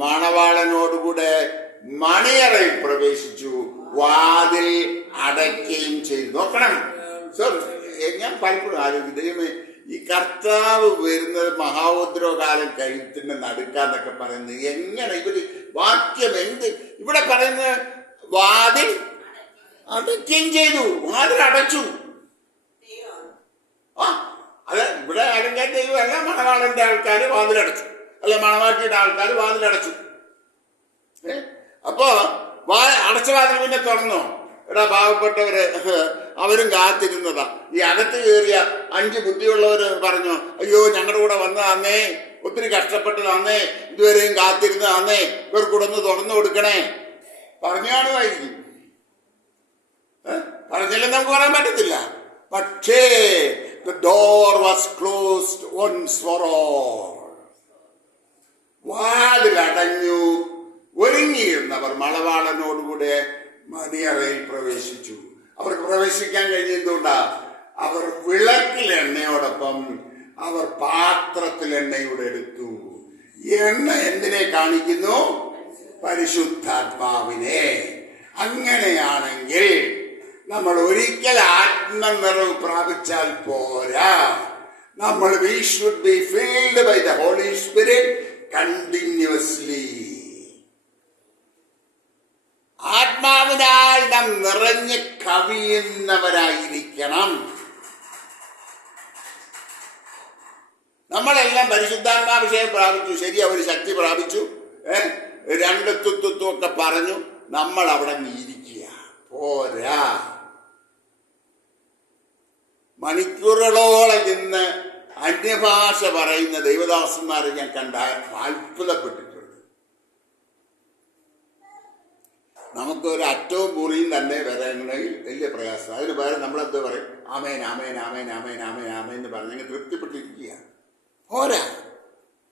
മണവാളനോടുകൂടെ മണിയറയിൽ പ്രവേശിച്ചു, വാതിൽ അടയ്ക്കുകയും ചെയ്തു. നോക്കണം, ഞാൻ പലപ്പോഴും ആലോചിക്കും, ദൈവമേ, ഈ കർത്താവ് വരുന്നത് മഹാഉദ്രവകാലം കഴുത്തിന്റെ നടുക്കാന്നൊക്കെ പറയുന്നത് എങ്ങനെ? ഇവര് വാക്യം എന്ത് ഇവിടെ പറയുന്നത്? വാതിൽ അടയ്ക്കുകയും ചെയ്തു, വാതിൽ അടച്ചു. അതെ, ഇവിടെ ആരെങ്കിലും ദൈവമല്ല, മണവാളന്റെ ആൾക്കാർ വാതിലടച്ചു, അല്ല മണവാട്ടിയുടെ ആൾക്കാർ വാതിലടച്ചു. അപ്പോ അടച്ച വാതിൽ പിന്നെ തുറന്നോ? എടാ, പാവപ്പെട്ടവര് അവരും കാത്തിരുന്നതാ. ഈ അകത്ത് കയറിയ 5 ബുദ്ധിയുള്ളവര് പറഞ്ഞു, അയ്യോ ഞങ്ങളുടെ കൂടെ വന്നതാന്നേ, ഒത്തിരി കഷ്ടപ്പെട്ടതാന്നേ, ഇതുവരെയും കാത്തിരുന്നതാന്നേ, ഇവർക്കൂടെ ഒന്ന് തുറന്നു കൊടുക്കണേ പറഞ്ഞു കാണുമായിരിക്കും. പറഞ്ഞില്ലെന്ന് നമുക്ക് പറയാൻ പറ്റത്തില്ല. പക്ഷേ the door was closed once for all. വാതിലടഞ്ഞു. ഒരുങ്ങിയിരുന്നവർ മണവാളനോടുകൂടെ മണിയറയിൽ പ്രവേശിച്ചു. അവർക്ക് പ്രവേശിക്കാൻ കഴിഞ്ഞതുകൊണ്ടാ അവർ വിളക്കിൽ എണ്ണയോടൊപ്പം അവർ പാത്രത്തിൽ എണ്ണയുടെ എടുത്തു. എണ്ണ എന്തിനെ കാണിക്കുന്നു? പരിശുദ്ധാത്മാവിനെ. അങ്ങനെയാണെങ്കിൽ നമ്മൾ ഒരിക്കൽ ആത്മനിറവ് പ്രാപിച്ചാൽ പോരാ. we should be filled by the Holy Spirit continuously. ആത്മാവിനാൽ നാം നിറഞ്ഞ് കവിയുന്നവരായിരിക്കണം. നമ്മളെല്ലാം പരിശുദ്ധാത്മാഭിഷേകം പ്രാപിച്ചു, ശരി, അവർ ശക്തി പ്രാപിച്ചു, രണ്ട് തുത്തുത്തൊക്കെ പറഞ്ഞു, നമ്മൾ അവിടെ ഇരിക്കുക പോരാ. മണിക്കൂറുകളോളം നിന്ന് അന്യഭാഷ പറയുന്ന ദൈവദാസന്മാരെ ഞാൻ കണ്ട അത്ഭുതപ്പെട്ടിട്ടുണ്ട്. നമുക്കൊരു അറ്റവും മുറിയും തന്നെ വരണമെങ്കിൽ വലിയ പ്രയാസം. അതിന് പകരം നമ്മളെന്ത് പറയും? ആമേൻ ആമേൻ ആമേൻ ആമേൻ ആമേൻ ആമേൻ എന്ന് പറഞ്ഞ് തൃപ്തിപ്പെട്ടിരിക്കുക പോരാ.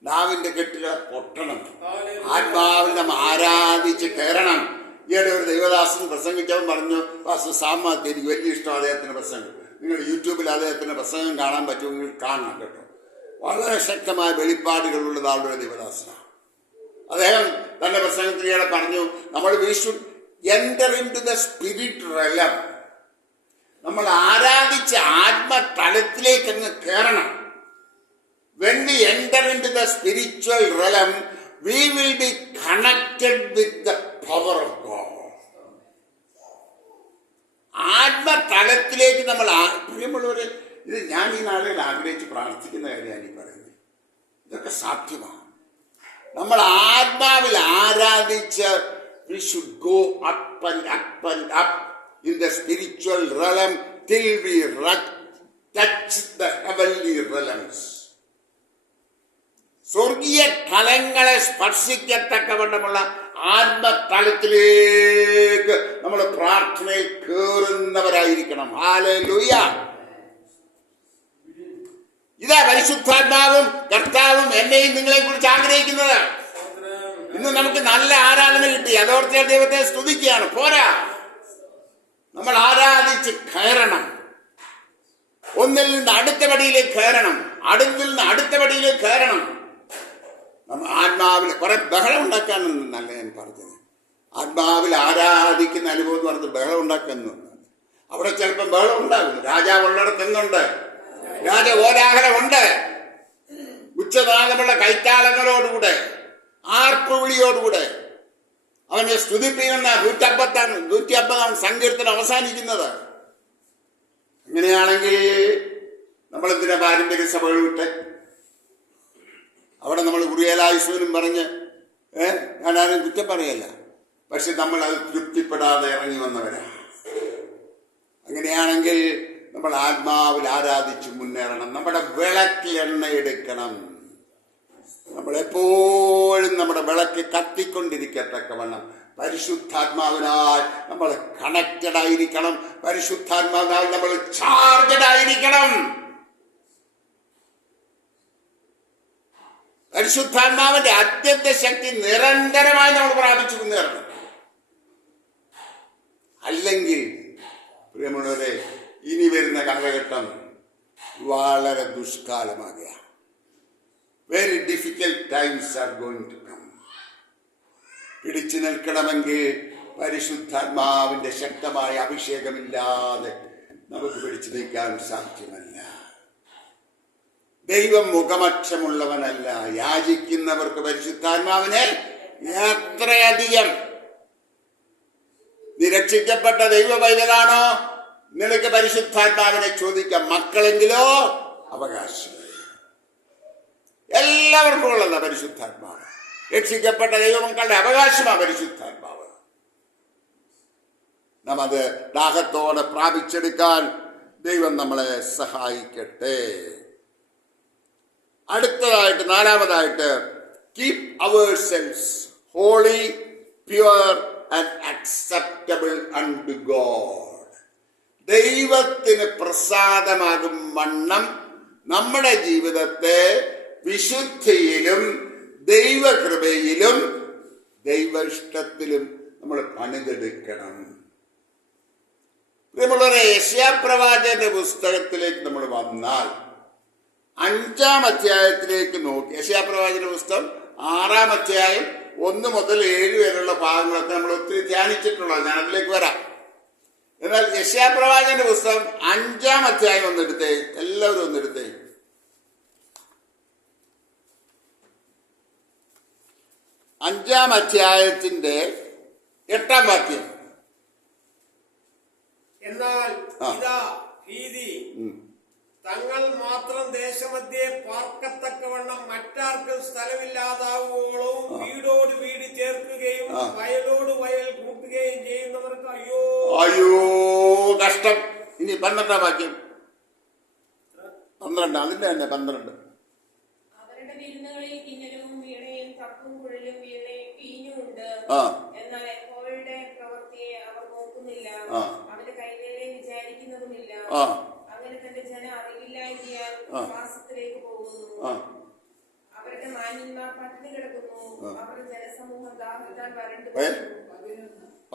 നാവിന്റെ കെട്ടുകളെ പൊട്ടണം. ആത്മാവിൽ നാം ആരാധിച്ച് കയറണം. ഈയിടെ ഒരു ദൈവദാസൻ പ്രസംഗിച്ചവൻ പറഞ്ഞു, സാമാധ്യം എനിക്ക് വലിയ ഇഷ്ടം അദ്ദേഹത്തിന്റെ പ്രസംഗം. നിങ്ങൾ യൂട്യൂബിൽ അദ്ദേഹത്തിന്റെ പ്രസംഗം കാണാൻ പറ്റുമെങ്കിൽ കാണണം കേട്ടോ. വളരെ ശക്തമായ വെളിപ്പാടുകളുള്ളത് ആളുടെ ദൈവദാസനാണ്. അദ്ദേഹം തന്റെ പ്രസംഗത്തിലൂടെ പറഞ്ഞു, നമ്മൾ we should enter into the spirit realm. നമ്മൾ ആരാധിച്ച ആത്മതലത്തിലേക്ക് അങ്ങ് കയറണം. When we enter into the spiritual realm, we will be connected with the power of God. ആത്മതലത്തിലേക്ക് നമ്മൾ പ്രിയമുള്ളവരെ, ഇത് ഞാൻ ഈ നാളുകളിൽ ആഗ്രഹിച്ച് പ്രാർത്ഥിക്കുന്ന കാര്യമാണ് ഈ പറയുന്നത്. ഇതൊക്കെ സാധ്യമാണ്. നമ്മൾ ആത്മാവിൽ ആരാധിച്ച് we should go up and up and up in the spiritual realm till we touch the heavenly realms. സ്വർഗീയ തലങ്ങളെ സ്പർശിക്കത്തക്കവണ്ണമുള്ള ആത്മതലത്തിലേക്ക് നമ്മൾ പ്രാർത്ഥനയിൽ കയറുന്നവരായിരിക്കണം. ഹല്ലേലൂയ. ഇതാ പരിശുദ്ധാത്മാവും കർത്താവും എന്നെയും നിങ്ങളെ കുറിച്ച് ആഗ്രഹിക്കുന്നത്. ഇന്ന് നമുക്ക് നല്ല ആരാധന കിട്ടി, അതോർത്ത് ദൈവത്തെ സ്തുതിക്കുകയാണ്. പോരാ, നമ്മൾ ആരാധിച്ച് കയറണം. ഒന്നിൽ നിന്ന് അടുത്ത പടിയിലേക്ക് കയറണം, അടുത്തിൽ നിന്ന് അടുത്ത പടിയിലേക്ക് കയറണം. ആത്മാവിൽ കുറെ ബഹളം ഉണ്ടാക്കാനൊന്നല്ല ഞാൻ പറഞ്ഞത്. ആത്മാവിൽ ആരാധിക്കുന്ന അനുഭവം എന്ന് പറഞ്ഞത് ബഹളം ഉണ്ടാക്കുന്നു. അവിടെ ചിലപ്പോൾ ബഹളം ഉണ്ടാകും. രാജാവ് ഉള്ളിടത്ത് എന്തുണ്ട്? രാജകോലാഹലമുണ്ട്. ഉച്ചനാദമുള്ള കൈത്താളങ്ങളോടുകൂടെ, ആർപ്പുവിളിയോടുകൂടെ അവനെ സ്തുതിപ്പിക്കുന്ന 150 സങ്കീർത്തനം അവസാനിക്കുന്നത്. അങ്ങനെയാണെങ്കിൽ നമ്മളെന്തിനാ പാരമ്പര്യ സഭകൾ വിട്ട് അവിടെ നമ്മൾ കുറിയലായുസ്വനും പറഞ്ഞ് ഞാനാരും കുറ്റം പറയല്ല, പക്ഷെ നമ്മൾ അത് തൃപ്തിപ്പെടാതെ ഇറങ്ങി വന്നവരാ. അങ്ങനെയാണെങ്കിൽ നമ്മൾ ആത്മാവിൽ ആരാധിച്ച് മുന്നേറണം. നമ്മുടെ വിളക്കിൽ എണ്ണയെടുക്കണം. നമ്മളെപ്പോഴും നമ്മുടെ വിളക്ക് കത്തിക്കൊണ്ടിരിക്കത്തക്കവണ്ണം പരിശുദ്ധാത്മാവിനാൽ നമ്മൾ കണക്റ്റഡ് ആയിരിക്കണം. പരിശുദ്ധാത്മാവിനാൽ നമ്മൾ ചാർജഡ് ആയിരിക്കണം. പരിശുദ്ധാത്മാവിന്റെ അത്യന്ത ശക്തി നിരന്തരമായി നമ്മൾ പ്രാപിച്ചു മുന്നേറണം. അല്ലെങ്കിൽ പ്രിയമുള്ളവരെ, ഇനി വരുന്ന കാലഘട്ടം വളരെ ദുഷ്കാലമാകുക. Very difficult times are going to come. പിടിച്ചു നിൽക്കണമെങ്കിൽ പരിശുദ്ധാത്മാവിന്റെ ശക്തമായ അഭിഷേകമില്ലാതെ നമുക്ക് പിടിച്ചു നിൽക്കാൻ സാധ്യമല്ല. ദൈവം മുഖമക്ഷമുള്ളവനല്ല. യാചിക്കുന്നവർക്ക് പരിശുദ്ധാത്മാവിനെ എത്രയധികം. നിരക്ഷിക്കപ്പെട്ട ദൈവ പൈതലാണോ? നിനക്ക് പരിശുദ്ധാത്മാവിനെ ചോദിക്കാം. മക്കളെങ്കിലോ അവകാശം. എല്ലാവർക്കും ഉള്ളതാ പരിശുദ്ധാത്മാവ്. രക്ഷിക്കപ്പെട്ട ദൈവമക്കളുടെ അവകാശമാണ് പരിശുദ്ധാത്മാവ്. നാം അത് ദാഹത്തോടെ പ്രാപിച്ചെടുക്കാൻ ദൈവം നമ്മളെ സഹായിക്കട്ടെ. അടുത്തതായിട്ട്, നാലാമതായിട്ട്, keep ourselves holy, pure and acceptable unto God. ദൈവത്തിന് പ്രസാദമാകും വണ്ണം നമ്മുടെ ജീവിതത്തെ വിശുദ്ധിയിലും ദൈവകൃപയിലും ദൈവ ഇഷ്ടത്തിലും നമ്മൾ പണിതെടുക്കണം. പ്രിയമുള്ളവരെ, യെശയ്യാ പ്രവാചകന്റെ പുസ്തകത്തിലേക്ക് നമ്മൾ വന്നാൽ 5-ാം അധ്യായത്തിലേക്ക് നോക്കി. യെശയ്യാപ്രവാചന പുസ്തകം 6-ാം അധ്യായം 1 മുതൽ 7 വരെയുള്ള ഭാഗങ്ങളൊക്കെ നമ്മൾ ഒത്തിരി ധ്യാനിച്ചിട്ടുള്ളത്. ഞാൻ അതിലേക്ക് വരാം. എന്നാൽ യെശയ്യാപ്രവാചന പുസ്തകം 5-ാം അധ്യായം ഒന്നെടുത്തേ, എല്ലാവരും ഒന്നെടുത്തേ. 5-ാം അധ്യായത്തിന്റെ 8-ാം വാക്യം. എന്നാൽ ഇതാ ഭീതി, തങ്ങൾ മാത്രം ദേശമധ്യേ പാർക്കത്തക്കവണ്ണം മറ്റാർക്കും സ്ഥലമില്ലാതാവുകയും വീടോട് വീട് ചേർക്കുകയും വയലോട് വയൽ കൂട്ടുകയും ചെയ്യുന്നവർക്ക് അയ്യോ അയ്യോ കഷ്ടം. ഇനി 12-ാം വാക്യം. 12 അതിന്റെ തന്നെ 12. അവരുടെ വിരുന്നുകളിൽ കിന്നരവും വീണയും തപ്പും കുഴലും വീഞ്ഞുമുണ്ട്. എന്നാൽ യഹോവയുടെ പ്രവൃത്തിയെ അവർ നോക്കുന്നില്ല, അവന്റെ കൈവേലയെ വിചാരിക്കുന്നതുമില്ല. അങ്ങനെ തന്റെ ജനം അറിവില്ലായ്മയാൽ വാസത്തിലേക്ക് പോകുന്നു. അവരുടെ മാന്യന്മാർ പട്ടിണി കിടക്കുന്നു, അവരുടെ ജനസമൂഹം ദാഹത്താൽ വരണ്ടു.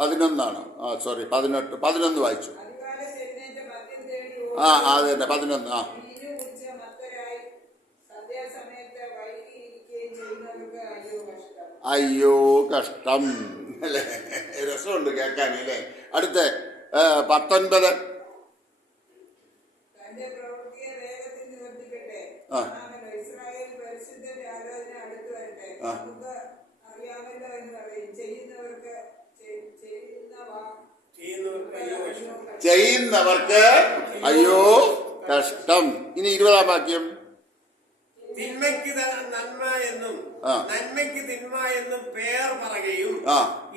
11 സോറി 18. 11 വായിച്ചു. അത് തന്നെ 11. അയ്യോ കഷ്ടം അല്ലേ? രസമുണ്ട് കേൾക്കാൻ അല്ലേ? അടുത്ത 19. ചെയ്യുന്നവർക്ക് അയ്യോ കഷ്ടം. ഇനി 20-ാം വാക്യം. തിന്മയ്ക്ക് നന്മ എന്നും നന്മയ്ക്ക് തിന്മ എന്നും പേർ പറയുകയും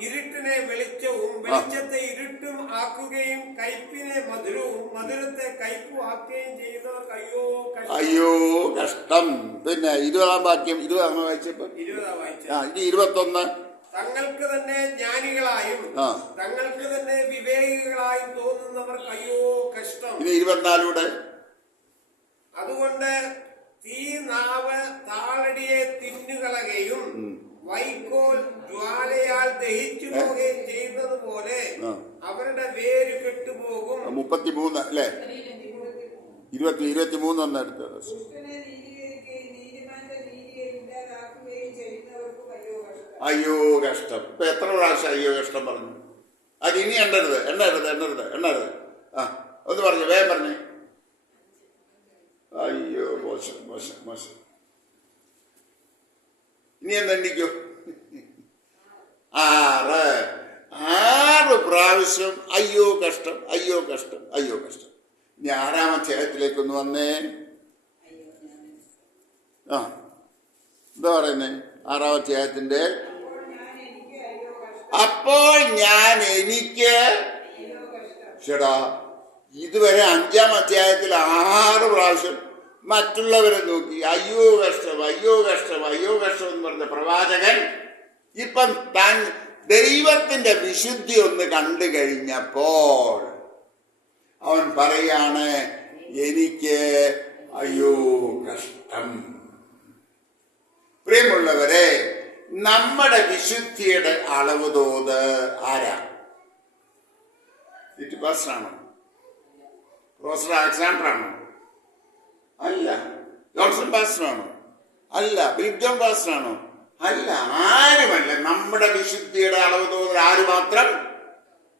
ഇരുട്ടിനെ വെളിച്ചവും വെളിച്ചത്തെ ഇരുട്ടും ആക്കുകയും കയ്പിനെ മധുരവും മധുരത്തെ കയ്പും ആക്കുകയും ചെയ്യുന്നവർക്ക് അയ്യോ അയ്യോ കഷ്ടം. പിന്നെ 20-ാം വാക്യം. 20 വായിച്ചപ്പോ 20 വായിച്ച. ഇനി 21. തങ്ങൾക്ക് തന്നെ ജ്ഞാനികളായും തങ്ങൾക്ക് തന്നെ വിവേകികളായും തോന്നുന്നവർക്ക് അയ്യോ കഷ്ടം. ഇനി 24. അതുകൊണ്ട് തീ നാവ് താളടിയെ തിന്നുകളയുകയും വൈക്കോൽ ജ്വാലയാൽ ദഹിച്ചു പോവുകയും ചെയ്യുന്നത് പോലെ അവരുടെ വേര് കെട്ടുപോകും. 33 അല്ലേ? 23 ഒന്ന് എടുത്ത്. അയ്യോ കഷ്ടം. ഇപ്പൊ എത്ര പ്രാവശ്യം അയ്യോ കഷ്ടം പറഞ്ഞു? അത് ഇനി എണ്ണരുത്. ഒന്ന് പറഞ്ഞു, വേഗം പറഞ്ഞു. അയ്യോ മോശം മോശം മോശം. ഇനി എന്തെണ്ണിക്കോ? 6 പ്രാവശ്യം അയ്യോ കഷ്ടം അയ്യോ കഷ്ടം അയ്യോ കഷ്ടം. ഇനി 6-ാം അധ്യായത്തിലേക്കൊന്ന് വന്നേ. എന്താ പറയുന്നേ? 6-ാം അധ്യായത്തിന്റെ അപ്പോൾ ഞാൻ എനിക്ക് ചേടാ ഇതുവരെ 5-ാം അധ്യായത്തിൽ 6 പ്രാവശ്യം മറ്റുള്ളവരെ നോക്കി അയ്യോ കഷ്ടം അയ്യോ കഷ്ടം അയ്യോ കഷ്ടം എന്ന് പറഞ്ഞ പ്രവാചകൻ ഇപ്പം താൻ ദൈവത്തിന്റെ വിശുദ്ധി ഒന്ന് കണ്ടു കഴിഞ്ഞപ്പോൾ അവൻ പറയാണ് എനിക്ക് അയ്യോ കഷ്ടം. പ്രിയമുള്ളവരെ, നമ്മുടെ വിശുദ്ധിയുടെ അളവ് തോത് ആരാ? പാസ്റ്ററാണോ? പ്രൊഫസർ അലക്സാണ്ടറാണോ? അല്ല. ജോൺസൺ പാസ്റ്ററാണോ? അല്ല. ബിഗ് ജോൺ പാസ്റ്ററാണോ? അല്ല. ആരുമല്ല. നമ്മുടെ വിശുദ്ധിയുടെ അളവ് തോത് ആര് മാത്രം?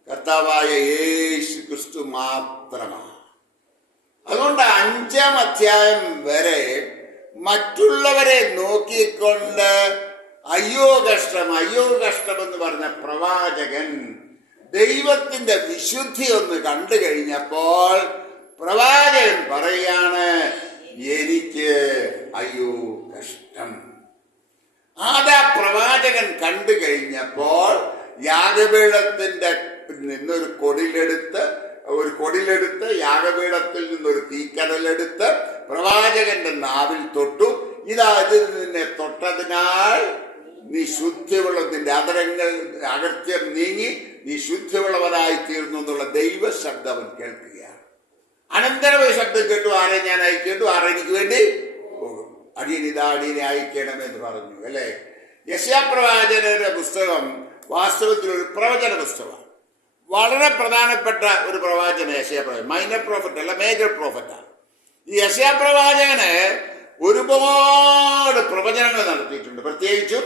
കർത്താവായ യേശു ക്രിസ്തു മാത്രമാണ്. അതുകൊണ്ട് 5-ാം അധ്യായം വരെ മറ്റുള്ളവരെ നോക്കിക്കൊണ്ട് അയ്യോ കഷ്ടം എന്ന് പറഞ്ഞ പ്രവാചകൻ ദൈവത്തിന്റെ വിശുദ്ധി ഒന്ന് കണ്ടു കഴിഞ്ഞപ്പോൾ പ്രവാചകൻ പറയാണ് എനിക്ക് അയ്യോ കഷ്ടം. അതാ പ്രവാചകൻ കണ്ടു കഴിഞ്ഞപ്പോൾ യാഗപീഠത്തിന്റെ നിന്നൊരു കൊടിലെടുത്ത് യാഗപീഠത്തിൽ നിന്നൊരു തീക്കനലെടുത്ത് പ്രവാചകന്റെ നാവിൽ തൊട്ടു. ഇതാ ഇതിൽ നിന്നെ തൊട്ടതിനാൽ നീ ശുദ്ധിയുള്ള, നിന്റെ അതരങ്ങൾ അകത്യം നീങ്ങി നീ ശുദ്ധിയുള്ളവനായി തീർന്നു എന്നുള്ള ദൈവ ശബ്ദം അവൻ കേൾക്കുകയാണ്. അനന്തരം ഒരു ശബ്ദം കേട്ടു, ആരെ ഞാൻ അയക്കേണ്ടു, ആരെ എനിക്ക് വേണ്ടി പോകും, അടിയനിതാ അടിയനെ അയക്കണമെന്ന് പറഞ്ഞു അല്ലെ. യെശയ്യാപ്രവാചകന്റെ പുസ്തകം വാസ്തവത്തിൽ ഒരു പ്രവചന പുസ്തകമാണ്. വളരെ പ്രധാനപ്പെട്ട ഒരു പ്രവാചകൻ യെശയ്യാപ്രവാചകൻ. മൈനർ പ്രോഫറ്റ് അല്ല, മേജർ പ്രോഫറ്റാണ്. ഈ യെശയ്യാപ്രവാചകന് ഒരുപാട് പ്രവചനങ്ങൾ നടത്തിയിട്ടുണ്ട്. പ്രത്യേകിച്ചും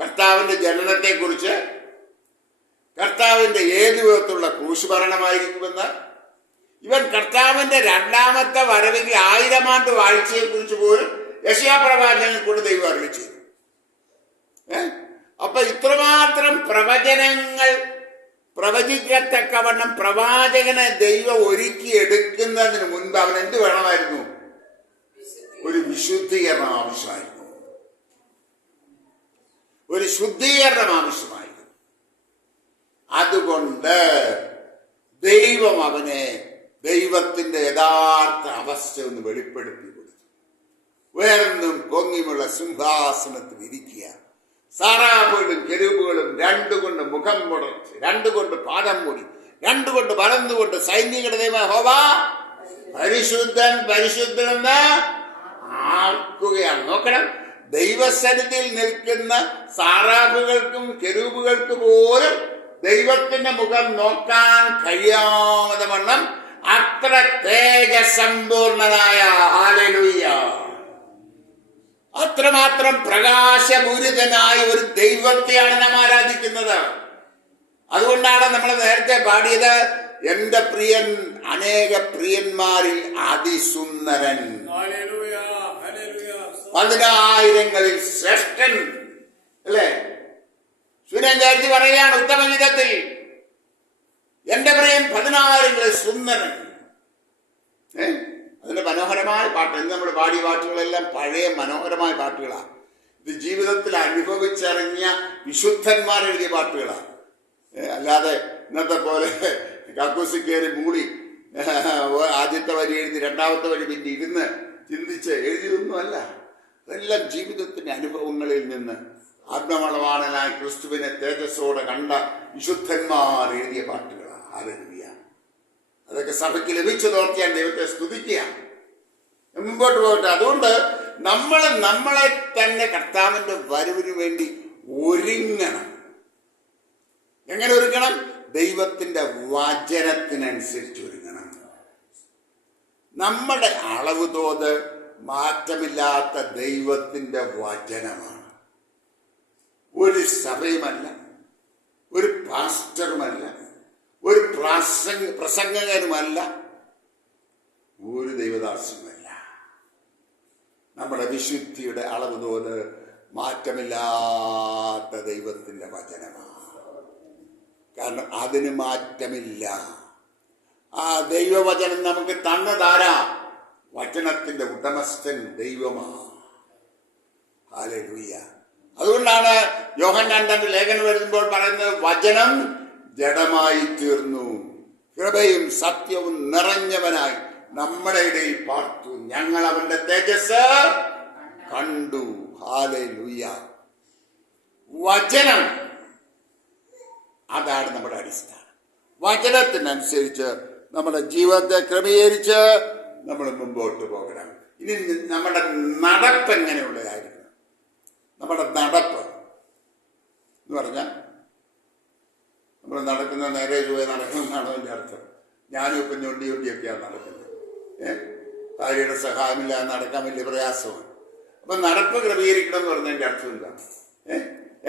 കർത്താവിന്റെ ജനനത്തെക്കുറിച്ച്, കർത്താവിന്റെ ഏത് വിധത്തിലുള്ള ക്രൂശുമരണമായിരിക്കുമെന്ന്, ഇവൻ കർത്താവിന്റെ രണ്ടാമത്തെ വരവിൽ 1000 ആണ്ട് വാഴ്ചയെ കുറിച്ച് പോലും യെശയ്യാപ്രവാചകനെ കൊണ്ട് ദൈവം അരുളി ചെയ്തു. അപ്പൊ ഇത്രമാത്രം പ്രവചനങ്ങൾ പ്രവചിക്കത്തക്കവണ്ണം പ്രവാചകനെ ദൈവം ഒരുക്കിയെടുക്കുന്നതിന് മുൻപ് അവൻ എന്ത് വേണമായിരുന്നു? ഒരു വിശുദ്ധീകരണം ആവശ്യമായിരുന്നു, ഒരു ശുദ്ധീകരണം ആവശ്യമായിരുന്നു. അതുകൊണ്ട് ദൈവം അവനെ ദൈവത്തിന്റെ യഥാർത്ഥ അവസ്ഥ ഒന്ന് വെളിപ്പെടുത്തി കൊടുത്തു. ഉയർന്നും പൊങ്ങിയുമുള്ള സിംഹാസനത്തിൽ ഇരിക്കുക, സാറാഫുകളും കെരൂബുകളും 2 കൊണ്ട് മുഖം മുടച്ച്, 2 കൊണ്ട് പാദം മൂടി, 2 കൊണ്ട് വളർന്നുകൊണ്ട് സൈന്യങ്ങളുടെ ദൈവം യഹോവ പരിശുദ്ധൻ പരിശുദ്ധൻ എന്ന് ആർക്കുകയാണ്. നോക്കണം, ദൈവസന്നിധിയിൽ നിൽക്കുന്ന സാറാഫുകൾക്കും കെരൂബുകൾക്ക് പോലും ദൈവത്തിന്റെ മുഖം നോക്കാൻ കഴിയാതെ വണ്ണം അത്ര തേജസമ്പൂർണനായ ഹല്ലേലൂയ, അത്രമാത്രം പ്രകാശപൂരിതനായ ഒരു ദൈവത്തെയാണ് നാം ആരാധിക്കുന്നത്. അതുകൊണ്ടാണ് നമ്മൾ നേരത്തെ പാടിയത്, എന്റെ പ്രിയൻ അനേക പ്രിയന്മാരിൽ അതിസുന്ദരൻ, 10,000 ശ്രേഷ്ഠൻ. അല്ലേ? സുരേന്ദ്രജി പറയുകയാണ് ഉത്തമഗീതത്തിൽ, എന്റെ പ്രിയൻ 10,000 സുന്ദരൻ. അതിന്റെ മനോഹരമായ പാട്ട്. ഇന്ന് നമ്മൾ പാടിയ പാട്ടുകളെല്ലാം പഴയ മനോഹരമായ പാട്ടുകളാണ്. ഇത് ജീവിതത്തിൽ അനുഭവിച്ചിറങ്ങിയ വിശുദ്ധന്മാർ എഴുതിയ പാട്ടുകളാണ്. അല്ലാതെ ഇന്നത്തെ പോലെ കക്കൂസി കയറി മൂടി ആദ്യത്തെ വരി എഴുതി രണ്ടാമത്തെ വരി പിന്നെ ഇരുന്ന് ചിന്തിച്ച് എഴുതിയതൊന്നുമല്ല. അതെല്ലാം ജീവിതത്തിന്റെ അനുഭവങ്ങളിൽ നിന്ന് ആത്മവളവാണനായി ക്രിസ്തുവിനെ തേജസ്സോടെ കണ്ട വിശുദ്ധന്മാർ എഴുതിയ പാട്ടുകളാണ്. ഹല്ലേലൂയ. അതൊക്കെ സഭയ്ക്ക് ലഭിച്ചതോർത്ത് ഞാൻ ദൈവത്തെ സ്തുതിക്കുക. മുമ്പോട്ട് പോകട്ടെ. അതുകൊണ്ട് നമ്മളെ തന്നെ കർത്താവിന്റെ വരവിന് വേണ്ടി ഒരുങ്ങണം. എങ്ങനെ ഒരുങ്ങണം? ദൈവത്തിന്റെ വചനത്തിനനുസരിച്ച് ഒരുങ്ങണം. നമ്മുടെ അളവ് തോത് മാറ്റമില്ലാത്ത ദൈവത്തിന്റെ വചനമാണ്. ഒരു സഭയുമല്ല, ഒരു പാസ്റ്ററുമല്ല, ഒരു പ്രസംഗകനുമല്ല, ഒരു ദൈവദാസ്യവുമല്ല. നമ്മുടെ വിശുദ്ധിയുടെ അളവ് തോത് മാറ്റമില്ലാത്ത ദൈവത്തിന്റെ വചനമാണ്. കാരണം അതിന് മാറ്റമില്ല. ആ ദൈവവചനം നമുക്ക് തന്നതാരാ? വചനത്തിന്റെ ഉടമസ്ഥൻ ദൈവമാണ്. ഹല്ലേലൂയ. അതുകൊണ്ടാണ് യോഹന്നാൻ തന്റെ ലേഖനം എഴുതുമ്പോൾ പറയുന്നത്, വചനം ജഡമായി തീർന്നു, കൃപയും സത്യവും നിറഞ്ഞവനായി നമ്മുടെ ഇടയിൽ പാർത്തു, ഞങ്ങൾ അവന്റെ തേജസ് കണ്ടു. ഹല്ലേലൂയ. വചനം, അതാണ് നമ്മുടെ അടിസ്ഥാനം. വചനത്തിനനുസരിച്ച് നമ്മുടെ ജീവിതത്തെ ക്രമീകരിച്ച് നമ്മൾ മുമ്പോട്ട് പോകണം. ഇനി നമ്മുടെ നടപ്പ് എങ്ങനെയുള്ളതായിരിക്കണം? നമ്മുടെ നടപ്പ് എന്ന് പറഞ്ഞാൽ നമ്മൾ നടക്കുന്ന നേരെ രൂപ നടക്കുന്നതാണോ എൻ്റെ അർത്ഥം? ഞാനും ഇപ്പം ഞൊണ്ടിയൊക്കെയാണ് നടക്കുന്നത്. ഭാര്യയുടെ സഹായമില്ലാതെ നടക്കാൻ വലിയ പ്രയാസമാണ്. അപ്പം നടപ്പ് ക്രമീകരിക്കണം എന്ന് പറഞ്ഞതിൻ്റെ അർത്ഥം എന്താ?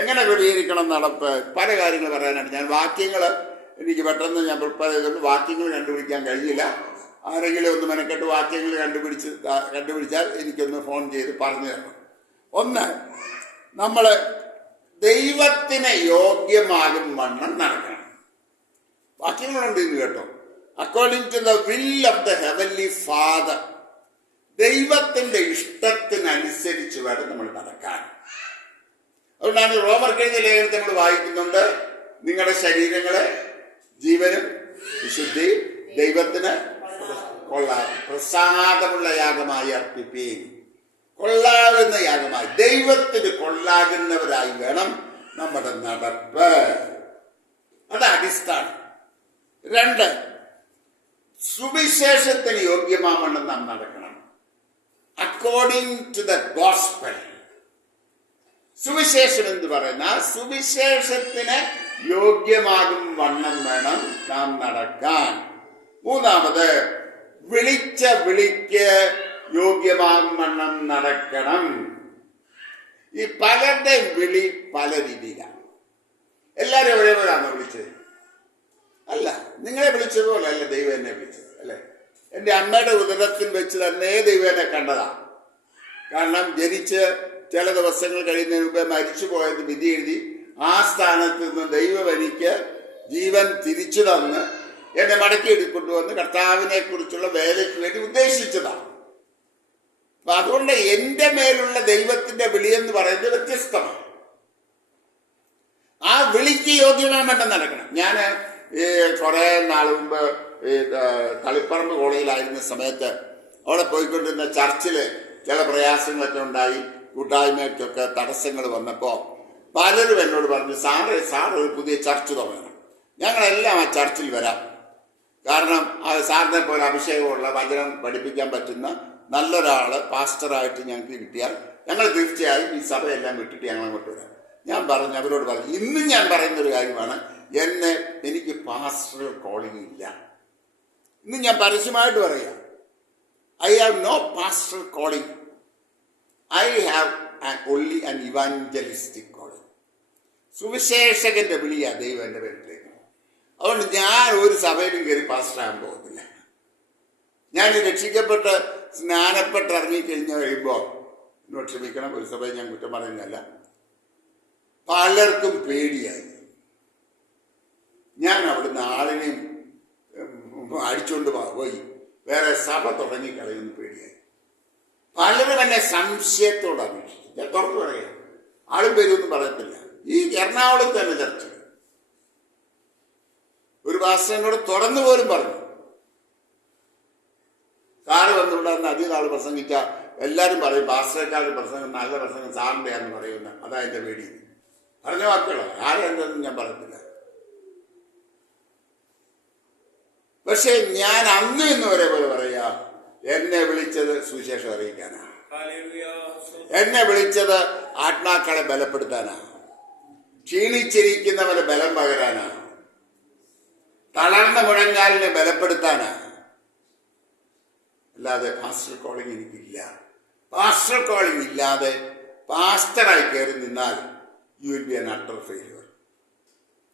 എങ്ങനെ ക്രമീകരിക്കണം നടപ്പ്? പല കാര്യങ്ങൾ പറയാനായിട്ട് ഞാൻ വാക്യങ്ങൾ എനിക്ക് പെട്ടെന്ന് ഞാൻ പ്രിപ്പയർ ചെയ്തുകൊണ്ട് വാക്യങ്ങൾ കണ്ടുപിടിക്കാൻ കഴിഞ്ഞില്ല. ആരെങ്കിലും ഒന്ന് മെനക്കെട്ട് വാക്യങ്ങൾ കണ്ടുപിടിച്ചാൽ എനിക്കൊന്ന് ഫോൺ ചെയ്ത് പറഞ്ഞു തരണം. ഒന്ന്, നമ്മൾ ദൈവത്തിന് യോഗ്യമാകും വണ്ണം നടക്കണം. വാക്യങ്ങളുണ്ട് ഇന്ന് കേട്ടോ. According to the will of the heavenly Father, ദൈവത്തിന്റെ ഇഷ്ടത്തിനനുസരിച്ച് വേണം നമ്മൾ നടക്കാൻ. അതുകൊണ്ടാണ് റോമർക്ക് എഴുതിയ ലേഖനത്തെ നമ്മൾ വായിക്കുന്നുണ്ട്, നിങ്ങളുടെ ശരീരങ്ങളെ ജീവനും വിശുദ്ധിയും ദൈവത്തിന് പ്രസാദമുള്ള യാഗമായി അർപ്പിപ്പീൻ. കൊള്ളാകുന്ന യാഗമായി, ദൈവത്തിന് കൊള്ളാകുന്നവരായി വേണം നമ്മുടെ നടപ്പ്. അത് അടിസ്ഥാനം. 2, സുവിശേഷത്തിന് യോഗ്യമാവണ്ണം നാം നടക്കണം. According to the gospel. സുവിശേഷം എന്ന് പറയുന്ന സുവിശേഷത്തിന് യോഗ്യമാകും വണ്ണം വേണം നാം നടക്കാൻ. 3, വിളിച്ച വിളിക്ക് യോഗ്യമാകും വണ്ണം നടക്കണം. ഈ പലരുടെയും വിളി പല രീതിയിലാണ്. എല്ലാവരും ഒരേപോലെയാണോ വിളിച്ചത്? അല്ല. നിങ്ങളെ വിളിച്ചതുപോലെ അല്ല ദൈവം എന്നെ വിളിച്ചത്, അല്ലേ? എൻ്റെ അമ്മയുടെ ഉദരത്തിൽ വെച്ച് തന്നെ ദൈവം എന്നെ കണ്ടതാ. കാരണം ജനിച്ച് ചില ദിവസങ്ങൾ കഴിയുന്നതിന് മുമ്പേ മരിച്ചു പോയത് വിധി എഴുതി ആ സ്ഥാനത്ത് നിന്ന് ദൈവം എനിക്ക് ജീവൻ തിരിച്ചു തന്ന് എന്നെ മടക്കി എടുക്കൊണ്ടുവന്ന് കർത്താവിനെ കുറിച്ചുള്ള വേലയ്ക്ക് വേണ്ടി ഉദ്ദേശിച്ചതാണ്. അപ്പൊ അതുകൊണ്ട് എൻ്റെ മേലുള്ള ദൈവത്തിന്റെ വിളിയെന്ന് പറയുന്നത് വ്യത്യസ്തമാണ്. ആ വിളിക്ക് യോഗ്യമാമെന്ന് നടക്കണം. ഞാൻ കുറെ നാൾ മുമ്പ് തളിപ്പറമ്പ് കോളേജിലായിരുന്ന സമയത്ത് അവിടെ പോയിക്കൊണ്ടിരുന്ന ചർച്ചില് ചില പ്രയാസങ്ങളൊക്കെ ഉണ്ടായി, കൂട്ടായ്മയ്ക്കൊക്കെ തടസ്സങ്ങൾ വന്നപ്പോൾ പലരും എന്നോട് പറഞ്ഞു, സാർ ഒരു പുതിയ ചർച്ച് തുടങ്ങണം, ഞങ്ങളെല്ലാം ആ ചർച്ചിൽ വരാം. കാരണം സാറിനെ പോലെ അഭിഷേകമുള്ള വചനം പഠിപ്പിക്കാൻ പറ്റുന്ന നല്ലൊരാൾ പാസ്റ്ററായിട്ട് ഞങ്ങൾക്ക് കിട്ടിയാൽ ഞങ്ങൾ തീർച്ചയായും ഈ സഭയെല്ലാം വിട്ടിട്ട് ഞങ്ങൾ അങ്ങോട്ട് വരാം. ഞാൻ പറഞ്ഞു, അവരോട് പറഞ്ഞു, ഇന്നും ഞാൻ പറയുന്നൊരു കാര്യമാണ്, എനിക്ക് പാസ്റ്ററൽ കോളിംഗ് ഇല്ല. ഇന്ന് ഞാൻ പരസ്യമായിട്ട് പറയാം, I have no pastoral calling. I have only an evangelistic calling. സുവിശേഷകന്റെ വിളിയാ ദൈവം എൻ്റെ പേരിലേക്ക്. അതുകൊണ്ട് ഞാൻ ഒരു സഭയിലും കയറി പാസ്റ്ററാകാൻ പോകുന്നില്ല. ഞാൻ രക്ഷിക്കപ്പെട്ട് സ്നാനപ്പെട്ട് ഇറങ്ങിക്കഴിഞ്ഞ് കഴിയുമ്പോൾ, എന്നോട് ക്ഷമിക്കണം, ഒരു സഭയെ ഞാൻ കുറ്റം പറയുന്നതല്ല, പലർക്കും പേടിയായി. ഞാൻ അവിടുന്ന് ആളിനെയും അടിച്ചുകൊണ്ട് പോയി വേറെ സഭ തുടങ്ങിക്കളയുമെന്ന് പേടിയായി. പലരും എന്നെ സംശയത്തോട് അപേക്ഷിച്ചു. ഞാൻ തുറന്നു പറയാം, ആളും പേരൊന്നും പറയത്തില്ല. ഈ എറണാകുളത്ത് തന്നെ ചർച്ച ഒരു പാസ്റ്ററിനോട് തുറന്നു പോലും പറഞ്ഞു, സാറ് വന്നിവിടെ നിന്ന് അധികം നാൾ പ്രസംഗിച്ച എല്ലാവരും പറയും പാസ്റ്ററേക്കാളുടെ പ്രസംഗം നല്ല പ്രസംഗം സാറിൻ്റെയാന്ന് പറയുന്ന, അതാ എൻ്റെ പേടി. പറഞ്ഞ വാക്കുകളോ ആരെന്തെന്നും ഞാൻ പറയത്തില്ല. പക്ഷെ ഞാൻ അന്ന് ഇന്ന് ഒരേപോലെ പറയാ, എന്നെ വിളിച്ചത് സുവിശേഷം അറിയിക്കാനാ. എന്നെ വിളിച്ചത് ആത്മാക്കളെ ബലപ്പെടുത്താനാ, ക്ഷീണിച്ചിരിക്കുന്നവരെ ബലം പകരാനാ, തളർന്ന മുഴങ്കാലിനെ ബലപ്പെടുത്താനാ. അല്ലാതെ പാസ്റ്റർ കോളിംഗ് എനിക്കില്ല. പാസ്റ്റർ കോളിംഗ് ഇല്ലാതെ പാസ്റ്ററായി കയറി നിന്നാൽ you will be an utter failure.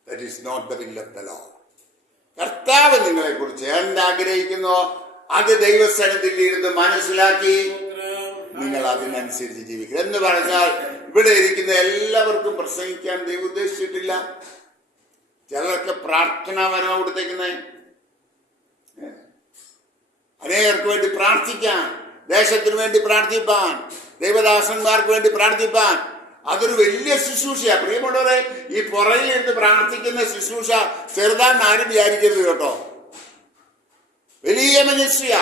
That is not the will of the Lord. കർത്താവ് നിങ്ങളെ കുറിച്ച് എന്താഗ്രഹിക്കുന്നോ അത് ദൈവസന്നിധിയിൽ ഇരുന്ന് മനസ്സിലാക്കി നിങ്ങൾ അതിനനുസരിച്ച് ജീവിക്കുക. എന്ന് പറഞ്ഞാൽ ഇവിടെ ഇരിക്കുന്ന എല്ലാവർക്കും പ്രസംഗിക്കാൻ ദൈവം ഉദ്ദേശിച്ചിട്ടില്ല. ചിലർക്ക് പ്രാർത്ഥനാവനോ കൊടുത്തേക്കുന്നേ, അനേകർക്ക് വേണ്ടി പ്രാർത്ഥിക്കാൻ, ദേശത്തിന് വേണ്ടി പ്രാർത്ഥിപ്പാൻ, ദൈവദാസന്മാർക്ക് വേണ്ടി പ്രാർത്ഥിപ്പാൻ, അതൊരു വലിയ ശുശ്രൂഷയാ. പ്രിയമുള്ളവരെ, ഈ പുറകിലിരുന്ന് പ്രാർത്ഥിക്കുന്ന ശുശ്രൂഷ ചെറുതാന്ന് ആരും വിചാരിക്കരുത് കേട്ടോ. വലിയ മിനിസ്ട്രിയാ.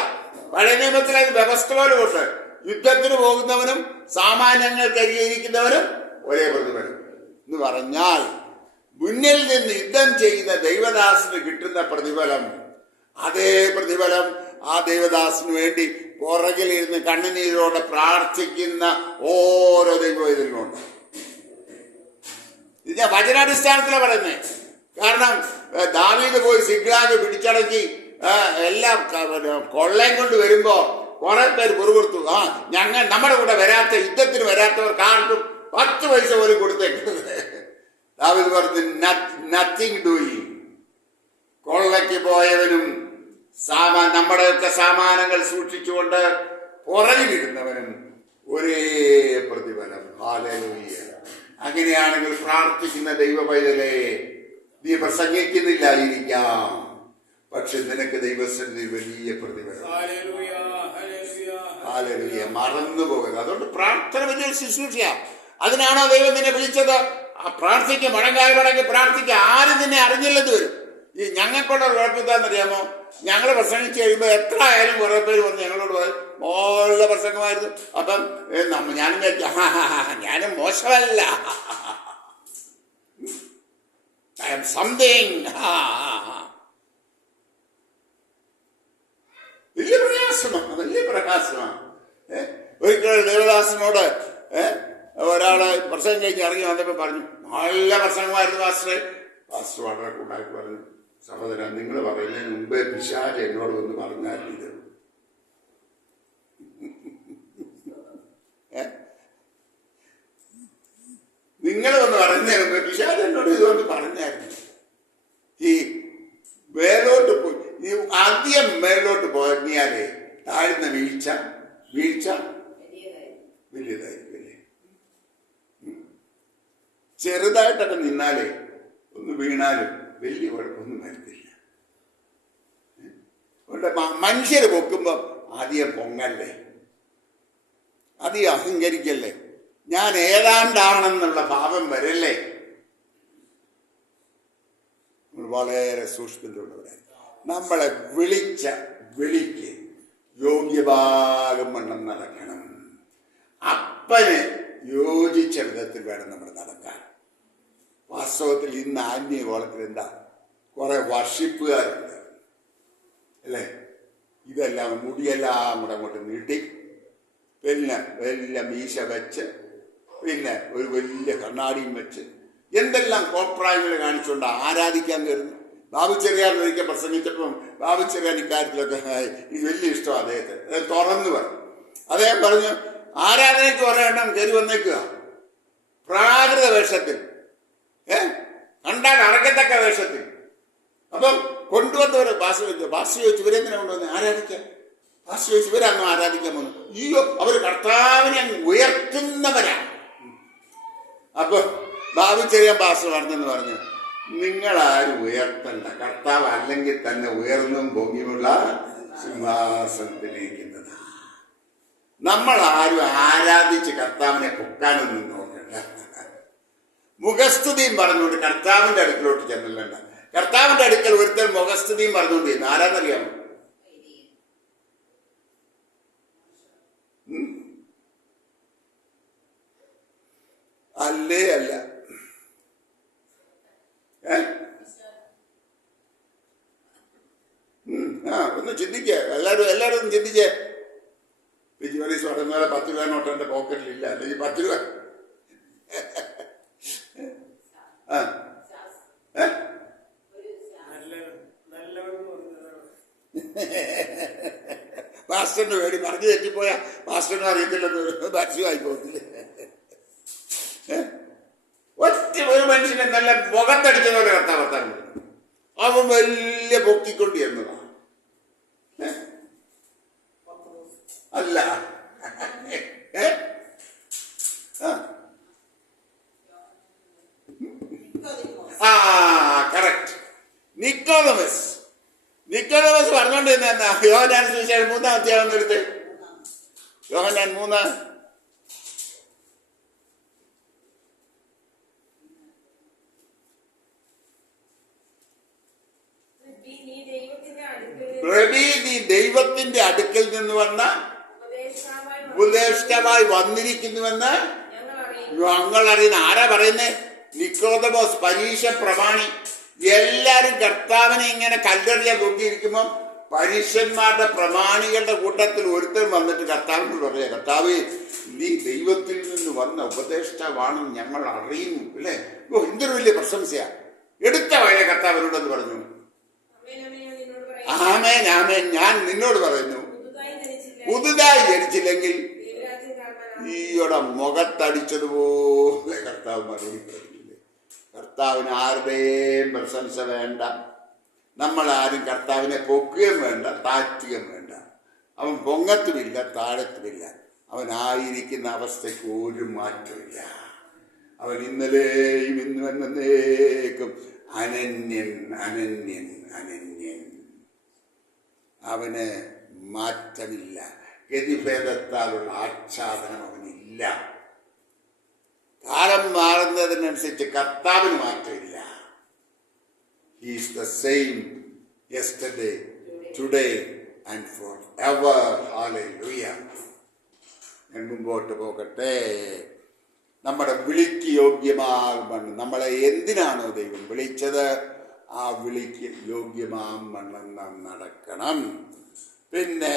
പഴയ നിയമത്തിൽ അത് വ്യവസ്ഥ പോലെ കൊണ്ട് യുദ്ധത്തിന് പോകുന്നവനും സാമാന്യങ്ങൾ കരിയിരിക്കുന്നവനും ഒരേ പ്രതിഫലം എന്ന് പറഞ്ഞാൽ, മുന്നിൽ നിന്ന് യുദ്ധം ചെയ്യുന്ന ദൈവദാസന് കിട്ടുന്ന പ്രതിഫലം, അതേ പ്രതിഫലം ആ ദൈവദാസന് വേണ്ടി പുറകിലിരുന്ന് കണ്ണുനീരോടെ പ്രാർത്ഥിക്കുന്ന ഓരോ ദൈവവേദനകളുണ്ട്. ഇത് ഞാൻ വചനാടിസ്ഥാനത്തിലാണ് പറയുന്നത്. കാരണം ദാവീദ് പോയി സിഗ്ലാഗ് പിടിച്ചടക്കി എല്ലാം കൊള്ളയും കൊണ്ട് വരുമ്പോ കുറെ പേര് പുറകൊടുത്തു, നമ്മുടെ കൂടെ വരാത്ത, യുദ്ധത്തിന് വരാത്തവർക്ക് ആർക്കും 10 പൈസ പോലും കൊടുത്തേക്കുന്നത്. ദാവീദ് പറഞ്ഞു, നത്തിങ് ഡൂയിങ്. കൊള്ളയ്ക്ക് പോയവനും നമ്മുടെയൊക്കെ സാമാനങ്ങൾ സൂക്ഷിച്ചുകൊണ്ട് പുറകിലിരുന്നവനും ഒരേ പ്രതിഫലം. ഹല്ലേലൂയ. അങ്ങനെയാണെങ്കിൽ പ്രാർത്ഥിക്കുന്ന ദൈവ പൈതലേ, നീ പ്രസംഗിക്കുന്നില്ലായിരിക്കാം, പക്ഷെ നിനക്ക് ദൈവസന്നിധി വലിയ പ്രതിഫലം. ഹല്ലേലൂയ. മറന്നു പോകരുത്. അതുകൊണ്ട് പ്രാർത്ഥന വലിയൊരു ശുശ്രൂഷയാ. അതിനാണോ ദൈവം നിന്നെ വിളിച്ചത്? പ്രാർത്ഥിക്കുക, മടങ്ങായി മടങ്ങി പ്രാർത്ഥിക്കുക. ആരും നിന്നെ അറിഞ്ഞില്ലെന്ന് വരും. ഈ ഞങ്ങൾക്കുള്ള കുഴപ്പത്താന്നറിയാമോ? ഞങ്ങൾ പ്രസംഗിച്ച് കഴിയുമ്പോൾ എത്ര ആയാലും കുറെ പേര് പറഞ്ഞു ഞങ്ങളോട് മോളുള്ള പ്രസംഗമായിരുന്നു. അപ്പം ഞാനും ഞാനും മോശമല്ല, ഐ ആം സംതിങ്. വലിയ പ്രയാസമാണ്. ഒരിക്കൽ ദേവദാസനോട് ഒരാള് പ്രസംഗം കഴിഞ്ഞ് ഇറങ്ങി വന്നപ്പോൾ പറഞ്ഞു, നല്ല പ്രസംഗമായിരുന്നു പാസ്റ്റർ. പാസ്റ്റർ വളരെ കൂട്ടാക്കി പറഞ്ഞു, സഹോദരൻ, നിങ്ങൾ പറയുന്നതിന് മുമ്പേ പിശാച് എന്നോട് വന്ന് പറഞ്ഞാൽ ഇത് നിങ്ങൾ ഒന്ന് പറഞ്ഞ പിശാച് എന്നോട് ഇതുകൊണ്ട് പറഞ്ഞായിരുന്നു. ഈ മേലോട്ട് പോയി, ഈ ആദ്യം മേലോട്ട് പോയാലേ താഴ്ന്ന വീഴ്ച വലിയതായിരിക്കും. ചെറുതായിട്ടൊക്കെ നിന്നാലേ ഒന്ന് വീണാലും വലിയ കുഴപ്പമൊന്നും വരത്തില്ല. മനുഷ്യര് പൊക്കുമ്പോ ആദ്യം പൊങ്ങല്ലേ, അധികം അഹങ്കരിക്കല്ലേ, ഞാൻ ഏതാണ്ടാണെന്നുള്ള ഭാവം വരല്ലേ. വളരെ സൂക്ഷ്മതയുള്ളവരായി നമ്മളെ വിളിച്ച വിളിക്ക് യോഗ്യഭാഗം വണ്ണം നടക്കണം. അപ്പന് യോജിച്ച വിധത്തിൽ വേണം നമ്മൾ നടക്കാൻ. വാസ്തവത്തിൽ ഇന്ന് ആത്മീയ കോളത്തിൽ എന്താ, കുറെ വർഷിപ്പുകാരുണ്ട് അല്ലേ. ഇതെല്ലാം മുടിയെല്ലാം കൂടെ അങ്ങോട്ട് നീട്ടി, പിന്നെ വലിയ മീശ വെച്ച്, പിന്നെ ഒരു വലിയ കണ്ണാടിയും വെച്ച്, എന്തെല്ലാം കോപ്രായങ്ങൾ കാണിച്ചുകൊണ്ട് ആരാധിക്കാൻ കയറുന്നു. ബാബുച്ചെറിയാൻ ഒരിക്കൽ പ്രസംഗിച്ചപ്പം ബാബുച്ചെറിയാൻ ഇക്കാര്യത്തിലൊക്കെ എനിക്ക് വലിയ ഇഷ്ടമാണ് അദ്ദേഹത്തെ. അത് തുറന്നു പറഞ്ഞു. അദ്ദേഹം പറഞ്ഞു, ആരാധനയ്ക്ക് ഒരെണ്ണം കയറി വന്നേക്കുക പ്രാകൃത വേഷത്തിൽ, കണ്ടാൽ അറക്കത്തക്ക വേഷത്തിൽ. അപ്പം കൊണ്ടുവന്നവർ ഭാഷ ചോദിച്ചു, ഇവരെന്തിനാ കൊണ്ടുവന്ന് ആരാധിക്കാൻ? ഭാഷ ചോദിച്ചു, ഇവരാണോ ആരാധിക്കാൻ പോകുന്നത്? അയ്യോ, അവർ കർത്താവിനെ ഉയർത്തുന്നവരാണ്. അപ്പൊ ബാബുച്ചെറിയാൻ ഭാഷ പറഞ്ഞെന്ന് പറഞ്ഞു, നിങ്ങളാരും ഉയർത്തണ്ട, കർത്താവ് അല്ലെങ്കിൽ തന്നെ ഉയർന്നും പൊങ്ങിയുള്ള സിംഹാസനത്തിലിരിക്കുന്നത്. നമ്മൾ ആരും ആരാധിച്ച് കർത്താവിനെ പൊക്കാനൊന്നും നോക്കണ്ട. മുഖസ്തുതിയും പറഞ്ഞുകൊണ്ട് കർത്താവിന്റെ അടുക്കലോട്ട് ചെന്നല്ല. കർത്താവിന്റെ അടുക്കൽ ഒരുത്തൽ മുഖസ്തുതിയും പറഞ്ഞുകൊണ്ട് ചെയ്യുന്നു. ആരാന്നറിയാമോ? അല്ലേ അല്ല. ഒന്ന് ചിന്തിക്കുക, എല്ലാവരും ഒന്ന് ചിന്തിച്ചേ. പിജിമറീസ് പറയുന്ന 10 രൂപ നോട്ട് എന്റെ പോക്കറ്റിലില്ല, അല്ലെങ്കിൽ 10 രൂപ പാസ്റ്ററിന് വേണ്ടി പറഞ്ഞു തെറ്റിപ്പോയ പാസ്റ്ററിനും അറിയത്തില്ലെന്ന് ബാറ്റ്സുമായി പോകുന്നില്ലേ. ഒറ്റ ഒരു മനുഷ്യനെ നല്ല മുഖത്തടിച്ചതുപോലെ കർത്താവർത്താനം അവൻ വലിയ പൊക്കിക്കൊണ്ട് എന്നതാണ്. അല്ല, കറക്റ്റ്. നിക്കോദമസ് പറഞ്ഞോണ്ടിരുന്ന എന്താ? യോഹന്നാൻ സുവിശേഷം 3-ാം അധ്യായം എടുത്ത്, യോഹന്നാൻ 3. പ്രഭി, നീ ദൈവത്തിന്റെ അടുക്കൽ നിന്ന് വന്ന ഉപദേഷ്ടാവായി വന്നിരിക്കുന്നുവെന്ന് ഞങ്ങൾ അറിയുന്ന. ആരാ പറയുന്നേ? നിക്കോദമോസ്, പരീക്ഷ പ്രമാണി. എല്ലാരും കർത്താവിനെ ഇങ്ങനെ കല്ലെറിയാൻ നോക്കിയിരിക്കുമ്പോൾ പരീക്ഷന്മാരുടെ പ്രമാണികളുടെ കൂട്ടത്തിൽ ഒരുത്തൻ വന്നിട്ട് കർത്താവിനോട് പറയാ, കർത്താവേ, നീ ദൈവത്തിൽ നിന്ന് വന്ന ഉപദേഷ്ടാവാണെന്ന് ഞങ്ങൾ അറിയുന്നു അല്ലേ. ഓ, എന്തൊരു വലിയ പ്രശംസയാ. എടുത്ത വഴി കർത്താവിനോടെന്ന് പറഞ്ഞു, ആമേൻ ആമേൻ, ഞാൻ നിന്നോട് പറയുന്നു, പുതുതായി ജനിച്ചില്ലെങ്കിൽ ഈയുടെ മുഖത്തടിച്ചതുപോലെ കർത്താവ് മറുപടി പറഞ്ഞില്ലേ. കർത്താവിന് ആരുടെയും പ്രശംസ വേണ്ട. നമ്മളാരും കർത്താവിനെ പൊക്കുകയും വേണ്ട, താറ്റുകയും വേണ്ട. അവൻ പൊങ്ങത്തുമില്ല, താഴത്തുമില്ല. അവനായിരിക്കുന്ന അവസ്ഥയ്ക്ക് ഒരു മാറ്റമില്ല. അവൻ ഇന്നലെയും ഇന്നും എന്നേക്കും അനന്യൻ അനന്യൻ അനന്യൻ. അവന് മാറ്റമില്ല. ഗതിഭേദത്താലുള്ള ആച്ഛാദനം അവനില്ല. കാലം മാറുന്നതിനനുസരിച്ച് കർത്താവിന് മാറ്റമില്ല. He is the same yesterday, today and forever. Hallelujah. ഞാൻ മുമ്പോട്ട് പോകട്ടെ. നമ്മുടെ വിളിക്ക് യോഗ്യമാകുമെന്ന്, നമ്മളെ എന്തിനാണോ ദൈവം വിളിച്ചത് ആ വിളിക്ക് യോഗ്യമാകുമെന്ന് നാം നടക്കണം. പിന്നെ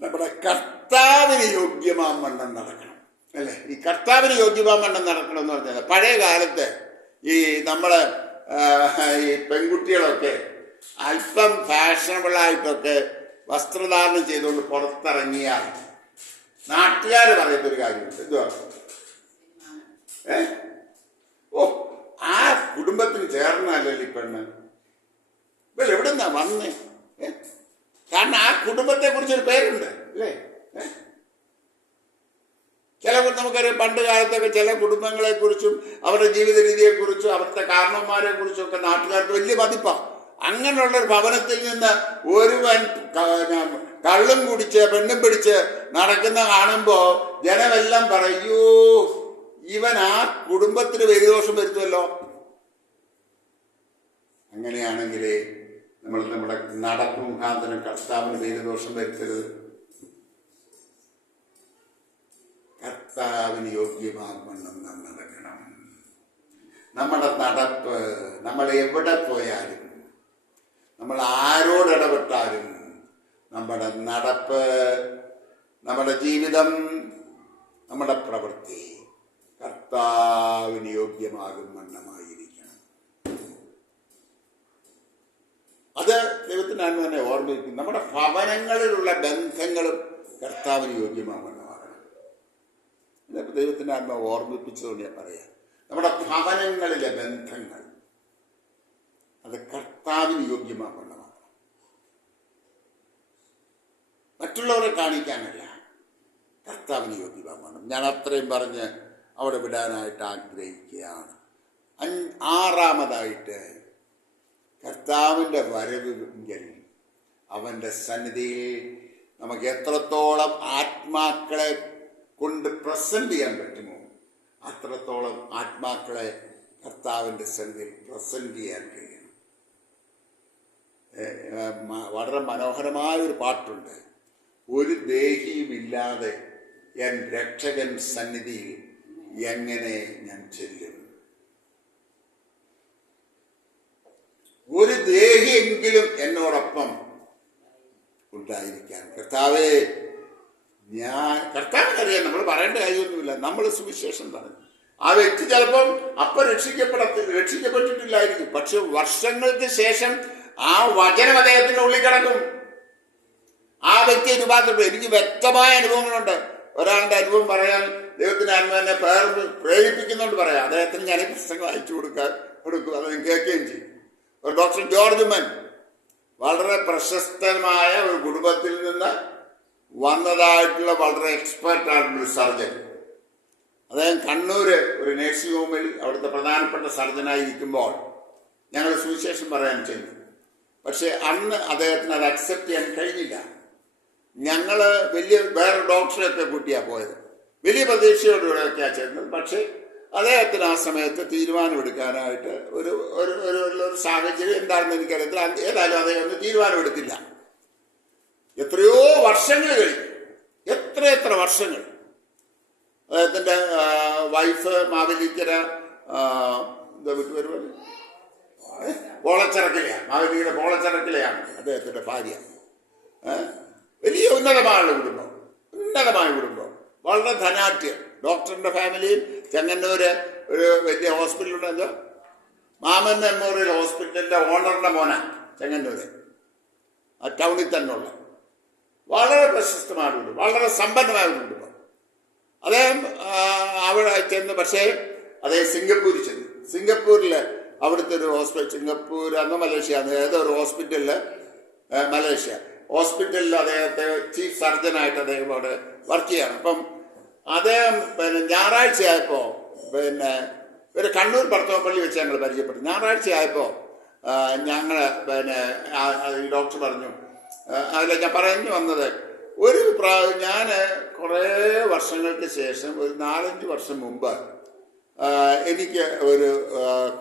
നമ്മുടെ കർത്താവിന് യോഗ്യമാവണ്ണം നടക്കണം അല്ലേ. ഈ കർത്താവിന് യോഗ്യമാവണ്ണം നടക്കണം എന്ന് പറഞ്ഞാൽ, പഴയ കാലത്ത് ഈ നമ്മള് ഈ പെൺകുട്ടികളൊക്കെ അല്പം ഫാഷനബിളായിട്ടൊക്കെ വസ്ത്രധാരണം ചെയ്തുകൊണ്ട് പുറത്തിറങ്ങിയാൽ നാട്ടുകാർ പറയുന്നൊരു കാര്യമുണ്ട്. എന്തുവാ? ഏ ഓ, ആ കുടുംബത്തിന് ചേർന്നല്ലോ ഈ പെണ്ണ്. ഇവൾ എവിടെന്നാ വന്നേ? കാരണം ആ കുടുംബത്തെ കുറിച്ചൊരു പേരുണ്ട് അല്ലേ? ചില നമുക്കറിയാം, പണ്ട് കാലത്തൊക്കെ ചില കുടുംബങ്ങളെ കുറിച്ചും അവരുടെ ജീവിത രീതിയെക്കുറിച്ചും അവരുടെ കാരണവന്മാരെ കുറിച്ചും ഒക്കെ നാട്ടുകാർക്ക് വലിയ മതിപ്പാണ്. അങ്ങനെയുള്ളൊരു ഭവനത്തിൽ നിന്ന് ഒരുവൻ കള്ളും കുടിച്ച് പെണ്ണും പിടിച്ച് നടക്കുന്ന കാണുമ്പോ ജനമെല്ലാം പറയൂ, ഇവൻ ആ കുടുംബത്തിന് പേരുദോഷം വരുത്തുമല്ലോ. അങ്ങനെയാണെങ്കിൽ നമ്മൾ നമ്മുടെ നടപ്പ് മുഖാന്തരം കർത്താവിന് പേരുദോഷം വരുത്തരുത്. കർത്താവിന് യോഗ്യമാകണം നാം നടക്കണം. നമ്മുടെ നടപ്പ്, നമ്മൾ എവിടെ പോയാലും, നമ്മൾ ആരോടിടപെട്ടാലും, നമ്മുടെ നടപ്പ്, നമ്മുടെ ജീവിതം, നമ്മുടെ പ്രവൃത്തി കർത്താവിന് യോഗ്യമാകും വണ്ണമായിരിക്കണം. അത് ദൈവത്തിൻ്റെ ആത്മാവ് തന്നെ ഓർമ്മിപ്പിക്കും. നമ്മുടെ ഭവനങ്ങളിലുള്ള ബന്ധങ്ങളും കർത്താവിന് യോഗ്യമാകണം. ദൈവത്തിൻ്റെ ആത്മാവ് ഓർമ്മിപ്പിച്ചതുകൊണ്ട് ഞാൻ പറയാം, നമ്മുടെ ഭവനങ്ങളിലെ ബന്ധങ്ങൾ അത് കർത്താവിന് യോഗ്യമാകണം. മറ്റുള്ളവരെ കാണിക്കാനല്ല, കർത്താവിന് യോഗ്യമാകണം. ഞാൻ അത്രയും പറഞ്ഞ് അവിടെ വിടാനായിട്ട് ആഗ്രഹിക്കുകയാണ്. ആറാമതായിട്ട്, കർത്താവിൻ്റെ വരവെങ്കിൽ അവൻ്റെ സന്നിധിയിൽ നമുക്ക് എത്രത്തോളം ആത്മാക്കളെ കൊണ്ട് പ്രസന്റ് ചെയ്യാൻ പറ്റുമോ അത്രത്തോളം ആത്മാക്കളെ കർത്താവിൻ്റെ സന്നിധിയിൽ പ്രസന്റ് ചെയ്യാൻ കഴിയണം. വളരെ മനോഹരമായ ഒരു പാട്ടുണ്ട്. ഒരു ദേഹിയുമില്ലാതെ എൻ രക്ഷകൻ സന്നിധിയിൽ എങ്ങനെ ഞാൻ ചെല്ലും. ഒരു ദേഹിയെങ്കിലും എന്നോടൊപ്പം ഉണ്ടായിരിക്കാൻ. കർത്താവേ, കർത്താവിനറിയാം, നമ്മൾ പറയേണ്ട കാര്യമൊന്നുമില്ല. നമ്മൾ സുവിശേഷം പറഞ്ഞു. ആ വ്യക്തി ചിലപ്പം അപ്പം രക്ഷിക്കപ്പെട്ടിട്ടില്ലായിരിക്കും, പക്ഷെ വർഷങ്ങൾക്ക് ശേഷം ആ വചനം അദ്ദേഹത്തിന്റെ ഉള്ളിൽ കിടക്കും. ആ വ്യക്തിയെ രൂപാന്തരപ്പെടും. എനിക്ക് വ്യക്തമായ അനുഭവങ്ങളുണ്ട്. ഒരാളുടെ അനുഭവം പറയാൻ ദൈവത്തിന്റെ ആത്മാവിനെ പ്രേരിപ്പിക്കുന്നുണ്ട് പറയാം. അദ്ദേഹത്തിന് ഞാൻ ഈ പുസ്തകം അയച്ചു കൊടുക്കും, അത് കേൾക്കുകയും ചെയ്യും. ഒരു ഡോക്ടർ ജോർജ് മൻ, വളരെ പ്രശസ്തമായ ഒരു കുടുംബത്തിൽ നിന്ന് വന്നതായിട്ടുള്ള വളരെ എക്സ്പെർട്ടായിട്ടുള്ള സർജൻ. അദ്ദേഹം കണ്ണൂര് ഒരു നേഴ്സിംഗ് ഹോമിൽ അവിടുത്തെ പ്രധാനപ്പെട്ട സർജനായിരിക്കുമ്പോൾ ഞങ്ങൾ സുവിശേഷം പറയാൻ ചെന്നു. പക്ഷെ അന്ന് അദ്ദേഹത്തിന് അത് അക്സെപ്റ്റ് ചെയ്യാൻ കഴിഞ്ഞില്ല. ഞങ്ങൾ വേറെ ഡോക്ടറെയൊക്കെ കൂട്ടിയാണ് പോയത്. വലിയ പ്രതീക്ഷയോടുകൂടെയൊക്കെയാണ് ചെന്നത്. പക്ഷേ അദ്ദേഹത്തിന് ആ സമയത്ത് തീരുമാനമെടുക്കാനായിട്ട് ഒരു സാഹചര്യം എന്താണെന്ന് എനിക്കറിയത്തില്ല. ഏതായാലും അദ്ദേഹം ഒന്ന് തീരുമാനമെടുത്തില്ല. എത്രയോ വർഷങ്ങൾ കഴിഞ്ഞു, എത്ര വർഷങ്ങൾ. അദ്ദേഹത്തിൻ്റെ വൈഫ് മാവേലിക്കര പോളച്ചിറക്കിലെയാണ്, മാവേലിക്കര പോളച്ചിറക്കിലെയാണ് അദ്ദേഹത്തിൻ്റെ ഭാര്യ. വലിയ ഉന്നതമായ കുടുംബം, വളരെ ധനാഢ്യം. ഡോക്ടറിൻ്റെ ഫാമിലിയും ചെങ്ങന്നൂര് ഒരു വലിയ ഹോസ്പിറ്റലുണ്ട്, എന്തോ മാമൻ മെമ്മോറിയൽ ഹോസ്പിറ്റലിൻ്റെ ഓണറിൻ്റെ മോനാണ് ചെങ്ങന്നൂര്, ആ ടൗണിൽ തന്നെ ഉള്ള വളരെ പ്രശസ്തമായ കുടുംബം, വളരെ സമ്പന്നമായ കുടുംബം. അദ്ദേഹം അവിടെ ചെന്ന്, പക്ഷേ അദ്ദേഹം സിംഗപ്പൂരിൽ ചെന്നു. സിംഗപ്പൂരിൽ അവിടുത്തെ ഒരു ഹോസ്പിറ്റൽ, സിംഗപ്പൂർ അന്ന് മലേഷ്യ, ഏതോ ഒരു ഹോസ്പിറ്റലിൽ, മലേഷ്യ ഹോസ്പിറ്റലിൽ അദ്ദേഹത്തെ ചീഫ് സർജനായിട്ട് അദ്ദേഹം അവിടെ വർക്ക് ചെയ്യാണ്. അപ്പം അദ്ദേഹം ഞായറാഴ്ചയായപ്പോൾ ഒരു കണ്ണൂർ ഭർത്തവപ്പള്ളി വെച്ച് ഞങ്ങൾ പരിചയപ്പെട്ടു. ഞായറാഴ്ചയായപ്പോൾ ഞങ്ങൾ ഈ ഡോക്ടർ പറഞ്ഞു, അതിൽ ഞാൻ പറഞ്ഞു വന്നത്, ഞാൻ കുറേ വർഷങ്ങൾക്ക് ശേഷം ഒരു 4-5 വർഷം മുമ്പ് എനിക്ക് ഒരു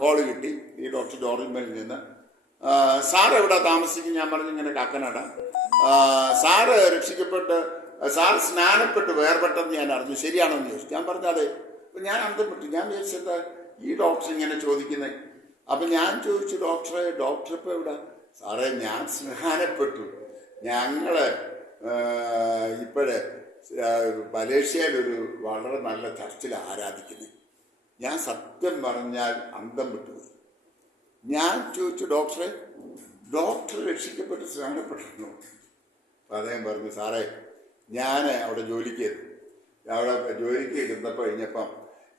കോള് കിട്ടി ഈ ഡോക്ടർ ജോർജിമനിൽ നിന്ന്. സാർ എവിടെ താമസിക്കും? ഞാൻ പറഞ്ഞു ഇങ്ങനെ കാക്കനാട. സാറ് രക്ഷിക്കപ്പെട്ട്, സാർ സ്നാനപ്പെട്ട് വേർപെട്ടെന്ന് ഞാൻ അറിഞ്ഞു, ശരിയാണെന്ന് ചോദിച്ചു. ഞാൻ പറഞ്ഞു അതെ. അപ്പം ഞാൻ അന്തപ്പെട്ടു. ഞാൻ വിചാരിച്ചത് ഈ ഡോക്ടർ ഇങ്ങനെ ചോദിക്കുന്നത്. അപ്പം ഞാൻ ചോദിച്ചു, ഡോക്ടർ ഇപ്പോൾ എവിടെ? സാറേ, ഞാൻ സ്നാനപ്പെട്ടു. ഞങ്ങൾ ഇപ്പോഴ് മലേഷ്യയിലൊരു വളരെ നല്ല ചർച്ചിൽ ആരാധിക്കുന്നത്. ഞാൻ സത്യം പറഞ്ഞാൽ അന്തം വിട്ടുപോയി. ഞാൻ ചോദിച്ചു, ഡോക്ടർ രക്ഷിക്കപ്പെട്ട് സ്നാനപ്പെട്ടിരുന്നു? അപ്പം അദ്ദേഹം പറഞ്ഞു, സാറേ, ഞാൻ അവിടെ ജോലിക്ക് ഇരുന്നപ്പോൾ കഴിഞ്ഞപ്പം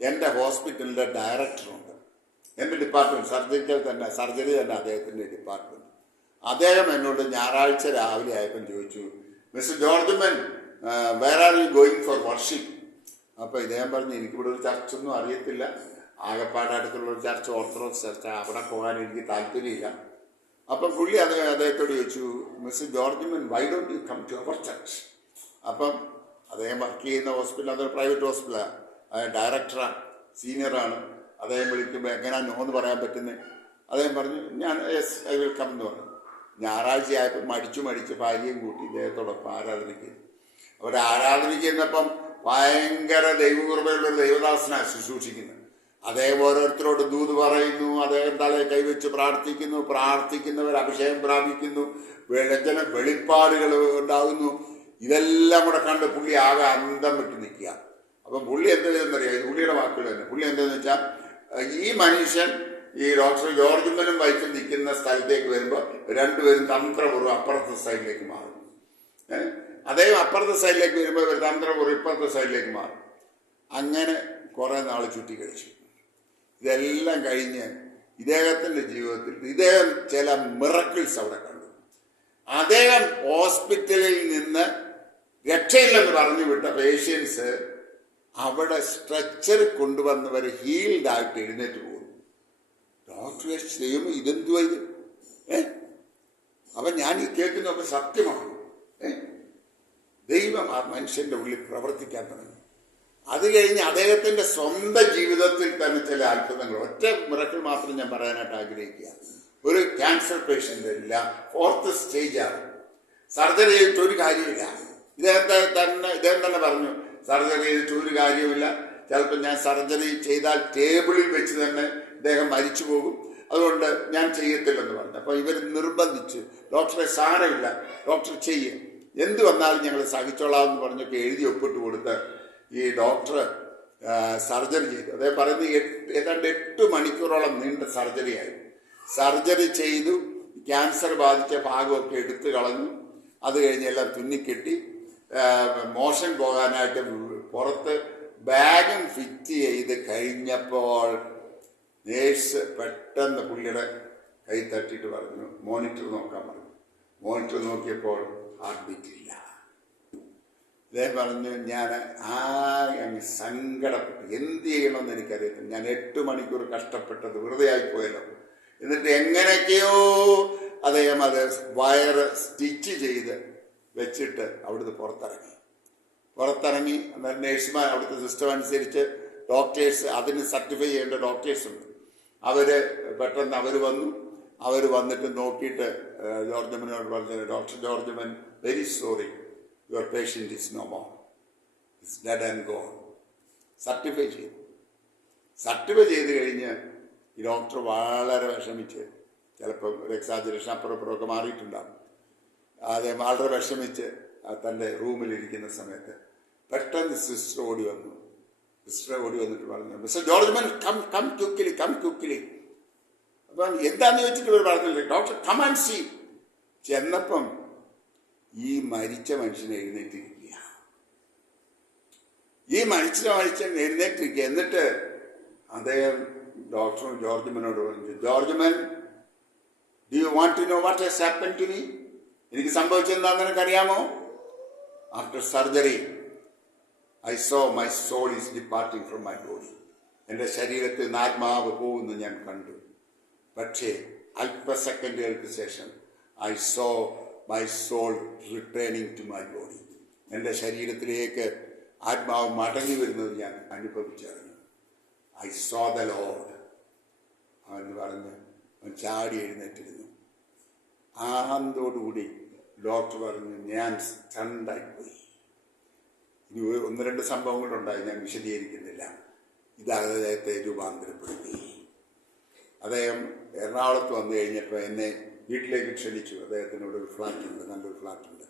എൻ്റെ ഹോസ്പിറ്റലിൻ്റെ ഡയറക്ടറുണ്ട്. എൻ്റെ ഡിപ്പാർട്ട്മെൻറ്റ് സർജറി തന്നെ അദ്ദേഹത്തിൻ്റെ ഡിപ്പാർട്ട്മെൻറ്റ്. അദ്ദേഹം എന്നോട് ഞായറാഴ്ച രാവിലെ ആയപ്പം ചോദിച്ചു, mister George where are you going for worship? അപ്പോൾ ഇദ്ദേഹം പറഞ്ഞു, എനിക്കിവിടെ ഒരു ചർച്ചൊന്നും അറിയത്തില്ല, ആകപ്പാട് അടുത്തുള്ള ഒരു ചർച്ച ഓർത്തഡോക്സ് ചർച്ച, അവിടെ പോകാൻ എനിക്ക് താല്പര്യമില്ല. അപ്പം പുള്ളി അദ്ദേഹത്തോട് ചോദിച്ചു, mister George why don't you come to our church? അപ്പം അദ്ദേഹം വർക്ക് ചെയ്യുന്ന ഹോസ്പിറ്റൽ അതൊരു പ്രൈവറ്റ് ഹോസ്പിറ്റലാണ്, ഡയറക്ടറാണ്, സീനിയറാണ്. അദ്ദേഹം വിളിക്കുമ്പോൾ എങ്ങനെയാണ് നോ എന്ന് പറയാൻ പറ്റുന്നത്? അദ്ദേഹം പറഞ്ഞു, ഞാൻ യെസ് ഐ വിൽ കം എന്ന് പറഞ്ഞു. ഞായറാഴ്ച ആയപ്പോൾ മടിച്ച് ഭാര്യയും കൂട്ടി ഇദ്ദേഹത്തോടൊപ്പം ആരാധനയ്ക്ക്. അവർ ആരാധനയ്ക്ക് ചെന്നപ്പം ഭയങ്കര ദൈവകൃപയുള്ളൊരു ദൈവദാസനാണ് ശുശ്രൂഷിക്കുന്നത്. അദ്ദേഹം ഓരോരുത്തരോട് ദൂത് പറയുന്നു, അദ്ദേഹം തലയെ കൈവച്ച് പ്രാർത്ഥിക്കുന്നു, പ്രാർത്ഥിക്കുന്നവർ അഭിഷേകം പ്രാപിക്കുന്നു, വെളിപ്പാടുകൾ ഉണ്ടാകുന്നു. ഇതെല്ലാം കൂടെ കണ്ട് പുള്ളി ആകെ അന്തം വിട്ട് നിൽക്കുക. അപ്പം പുള്ളി എന്ത് ചെയ്തെന്നറിയാം, പുള്ളിയുടെ വാക്കുകൾ തന്നെ. പുള്ളി എന്താണെന്ന് വെച്ചാൽ, ഈ മനുഷ്യൻ ഈ ഡോക്ടർ ജോർജ് വൈഫ് നിൽക്കുന്ന സ്ഥലത്തേക്ക് വരുമ്പോൾ രണ്ടുപേരും തന്ത്രപൂർവ്വം അപ്പുറത്തെ സൈഡിലേക്ക് മാറും. അദ്ദേഹം അപ്പുറത്തെ സൈഡിലേക്ക് വരുമ്പോൾ ഒരു തന്ത്രപൂർവ്വം ഇപ്പുറത്തെ സൈഡിലേക്ക് മാറും. അങ്ങനെ കുറേ നാൾ ചുറ്റി കഴിച്ചു. ഇതെല്ലാം കഴിഞ്ഞ് ഇദ്ദേഹത്തിൻ്റെ ജീവിതത്തിൽ ഇദ്ദേഹം ചില മിറക്കിൾസ് അവിടെ കണ്ടു. അദ്ദേഹം ഹോസ്പിറ്റലിൽ നിന്ന് രക്ഷയില്ലെന്ന് പറഞ്ഞു വിട്ട പേഷ്യൻസ് അവിടെ സ്ട്രെച്ചർ കൊണ്ടുവന്നവർ ഹീൽഡായിട്ട് എഴുന്നേറ്റ് പോകും. ഡോക്ടർ ചെയ്യുമ്പോൾ ഇതെന്തുവാ ഇത്? അപ്പം ഞാൻ ഈ കേൾക്കുന്നതൊക്കെ സത്യമാണ്. ദൈവം ആ മനുഷ്യൻ്റെ ഉള്ളിൽ പ്രവർത്തിക്കാൻ തുടങ്ങി. അത് കഴിഞ്ഞ് അദ്ദേഹത്തിൻ്റെ സ്വന്തം ജീവിതത്തിൽ തന്നെ ചില അത്ഭുതങ്ങൾ, ഒറ്റ മിറക്കിൾ മാത്രം ഞാൻ പറയാനായിട്ട് ആഗ്രഹിക്കുക. ഒരു ക്യാൻസർ പേഷ്യൻ്റ് ഇല്ല, 4th സ്റ്റേജാണ്, സർജറി ചെയ്തിട്ട് ഒരു കാര്യമില്ല. ഇദ്ദേഹം തന്നെ പറഞ്ഞു, സർജറി ചെയ്തിട്ട് ഒരു കാര്യമില്ല, ചിലപ്പോൾ ഞാൻ സർജറി ചെയ്താൽ ടേബിളിൽ വെച്ച് തന്നെ ഇദ്ദേഹം മരിച്ചു പോകും, അതുകൊണ്ട് ഞാൻ ചെയ്യത്തില്ലെന്ന് പറഞ്ഞു. അപ്പോൾ ഇവർ നിർബന്ധിച്ച്, ഡോക്ടറെ സാരമില്ല, ഡോക്ടർ ചെയ്യും, എന്ത് വന്നാലും ഞങ്ങൾ സഹിച്ചോളാം എന്ന് പറഞ്ഞൊക്കെ എഴുതി ഒപ്പിട്ട് കൊടുത്ത് ഈ ഡോക്ടർ സർജറി ചെയ്തു. അദ്ദേഹം പറയുന്നത് ഏതാണ്ട് 8 മണിക്കൂറോളം നീണ്ട സർജറിയായി. സർജറി ചെയ്തു, ക്യാൻസർ ബാധിച്ച ഭാഗമൊക്കെ എടുത്തു കളഞ്ഞു. അത് കഴിഞ്ഞ് എല്ലാം തുന്നിക്കെട്ടി മോഷൻ പോകാനായിട്ട് പുറത്ത് ബാഗും ഫിറ്റ് ചെയ്ത് കഴിഞ്ഞപ്പോൾ നേഴ്സ് പെട്ടെന്ന് പുള്ളിയുടെ കൈ തട്ടിയിട്ട് പറഞ്ഞു, മോണിറ്റർ നോക്കാൻ പറഞ്ഞു. മോണിറ്റർ നോക്കിയപ്പോൾ ഹാർട്ട് ബീറ്റ് ഇല്ല. അദ്ദേഹം പറഞ്ഞു, ഞാൻ അങ്ങ് സങ്കടപ്പെട്ടു, എന്ത് ചെയ്യണമെന്ന് എനിക്കറിയത്തില്ല, ഞാൻ 8 മണിക്കൂർ കഷ്ടപ്പെട്ടത് വെറുതെ ആയിപ്പോയല്ലോ. എന്നിട്ട് എങ്ങനെയൊക്കെയോ അദ്ദേഹം അത് വയറ് സ്റ്റിച്ച് ചെയ്ത് വെച്ചിട്ട് അവിടുന്ന് പുറത്തിറങ്ങി. എന്നാൽ നേഴ്സുമാർ, അവിടുത്തെ സിസ്റ്റം അനുസരിച്ച് ഡോക്ടേഴ്സ്, അതിന് സർട്ടിഫൈ ചെയ്യേണ്ട ഡോക്ടേഴ്സ് ഉണ്ട്. പെട്ടെന്ന് അവർ വന്നിട്ട് നോക്കിയിട്ട് ജോർജ് പറഞ്ഞു, doctor George very sorry, your patient is no more, it's dead and gone. Certify ചെയ്ത് കഴിഞ്ഞ് ഈ ഡോക്ടർ വളരെ വിഷമിച്ച്, ചിലപ്പോൾ ഒരു എക്സാജറേഷൻ അപ്പുറമൊക്കെ മാറിയിട്ടുണ്ടാകും, അദ്ദേഹം വളരെ വിഷമിച്ച് തൻ്റെ റൂമിലിരിക്കുന്ന സമയത്ത് പെട്ടെന്ന് സിസ്റ്റർ ഓടി വന്നിട്ട് പറഞ്ഞു, മിസ്റ്റർ ജോർജ് കം ക്വിക്ക്ലി. അപ്പം എന്താന്ന് ചോദിച്ചിട്ട് ഇവർ പറഞ്ഞില്ലേ, ഡോക്ടർ കം ആൻഡ് സീ. ചെന്നപ്പം ഈ മരിച്ച മനുഷ്യനെ എഴുന്നേറ്റിരിക്കുക. എന്നിട്ട് അദ്ദേഹം ഡോക്ടർ ജോർജ്മനോട് പറഞ്ഞു, Georgeman, do you want to know what has happened to me? എനിക്ക് സംഭവിച്ചെന്താണെന്ന് നിനക്കറിയാമോ? After surgery I saw my soul is departing from my body. എൻ്റെ ശരീരത്തിൽ നിന്ന് ആത്മാവ് പോകുന്നു ഞാൻ കണ്ടു. പക്ഷേ അല്പസെക്കൻഡുകൾക്ക് ശേഷം I saw my soul returning to my body. എൻ്റെ ശരീരത്തിലേക്ക് ആത്മാവ് മടങ്ങി വരുന്നത് ഞാൻ അനുഭവിച്ചറിഞ്ഞു. I saw the Lord. അവൻ പറഞ്ഞ് അവൻ ചാടി എഴുന്നേറ്റിരുന്നു. ആനന്ദോടുകൂടി ഡോക്ടർ പറഞ്ഞു, ഞാൻ സ്റ്റണ്ടായിപ്പോയി. ഇനി 1-2 സംഭവങ്ങളുണ്ടായി, ഞാൻ വിശദീകരിക്കുന്നില്ല. ഇത് അദ്ദേഹത്തെ രൂപാന്തരപ്പെടുത്തി. അദ്ദേഹം എറണാകുളത്ത് വന്നു കഴിഞ്ഞപ്പോൾ എന്നെ വീട്ടിലേക്ക് ക്ഷണിച്ചു. അദ്ദേഹത്തിനോട് ഒരു ഫ്ലാറ്റുണ്ട്, നല്ലൊരു ഫ്ലാറ്റുണ്ട്.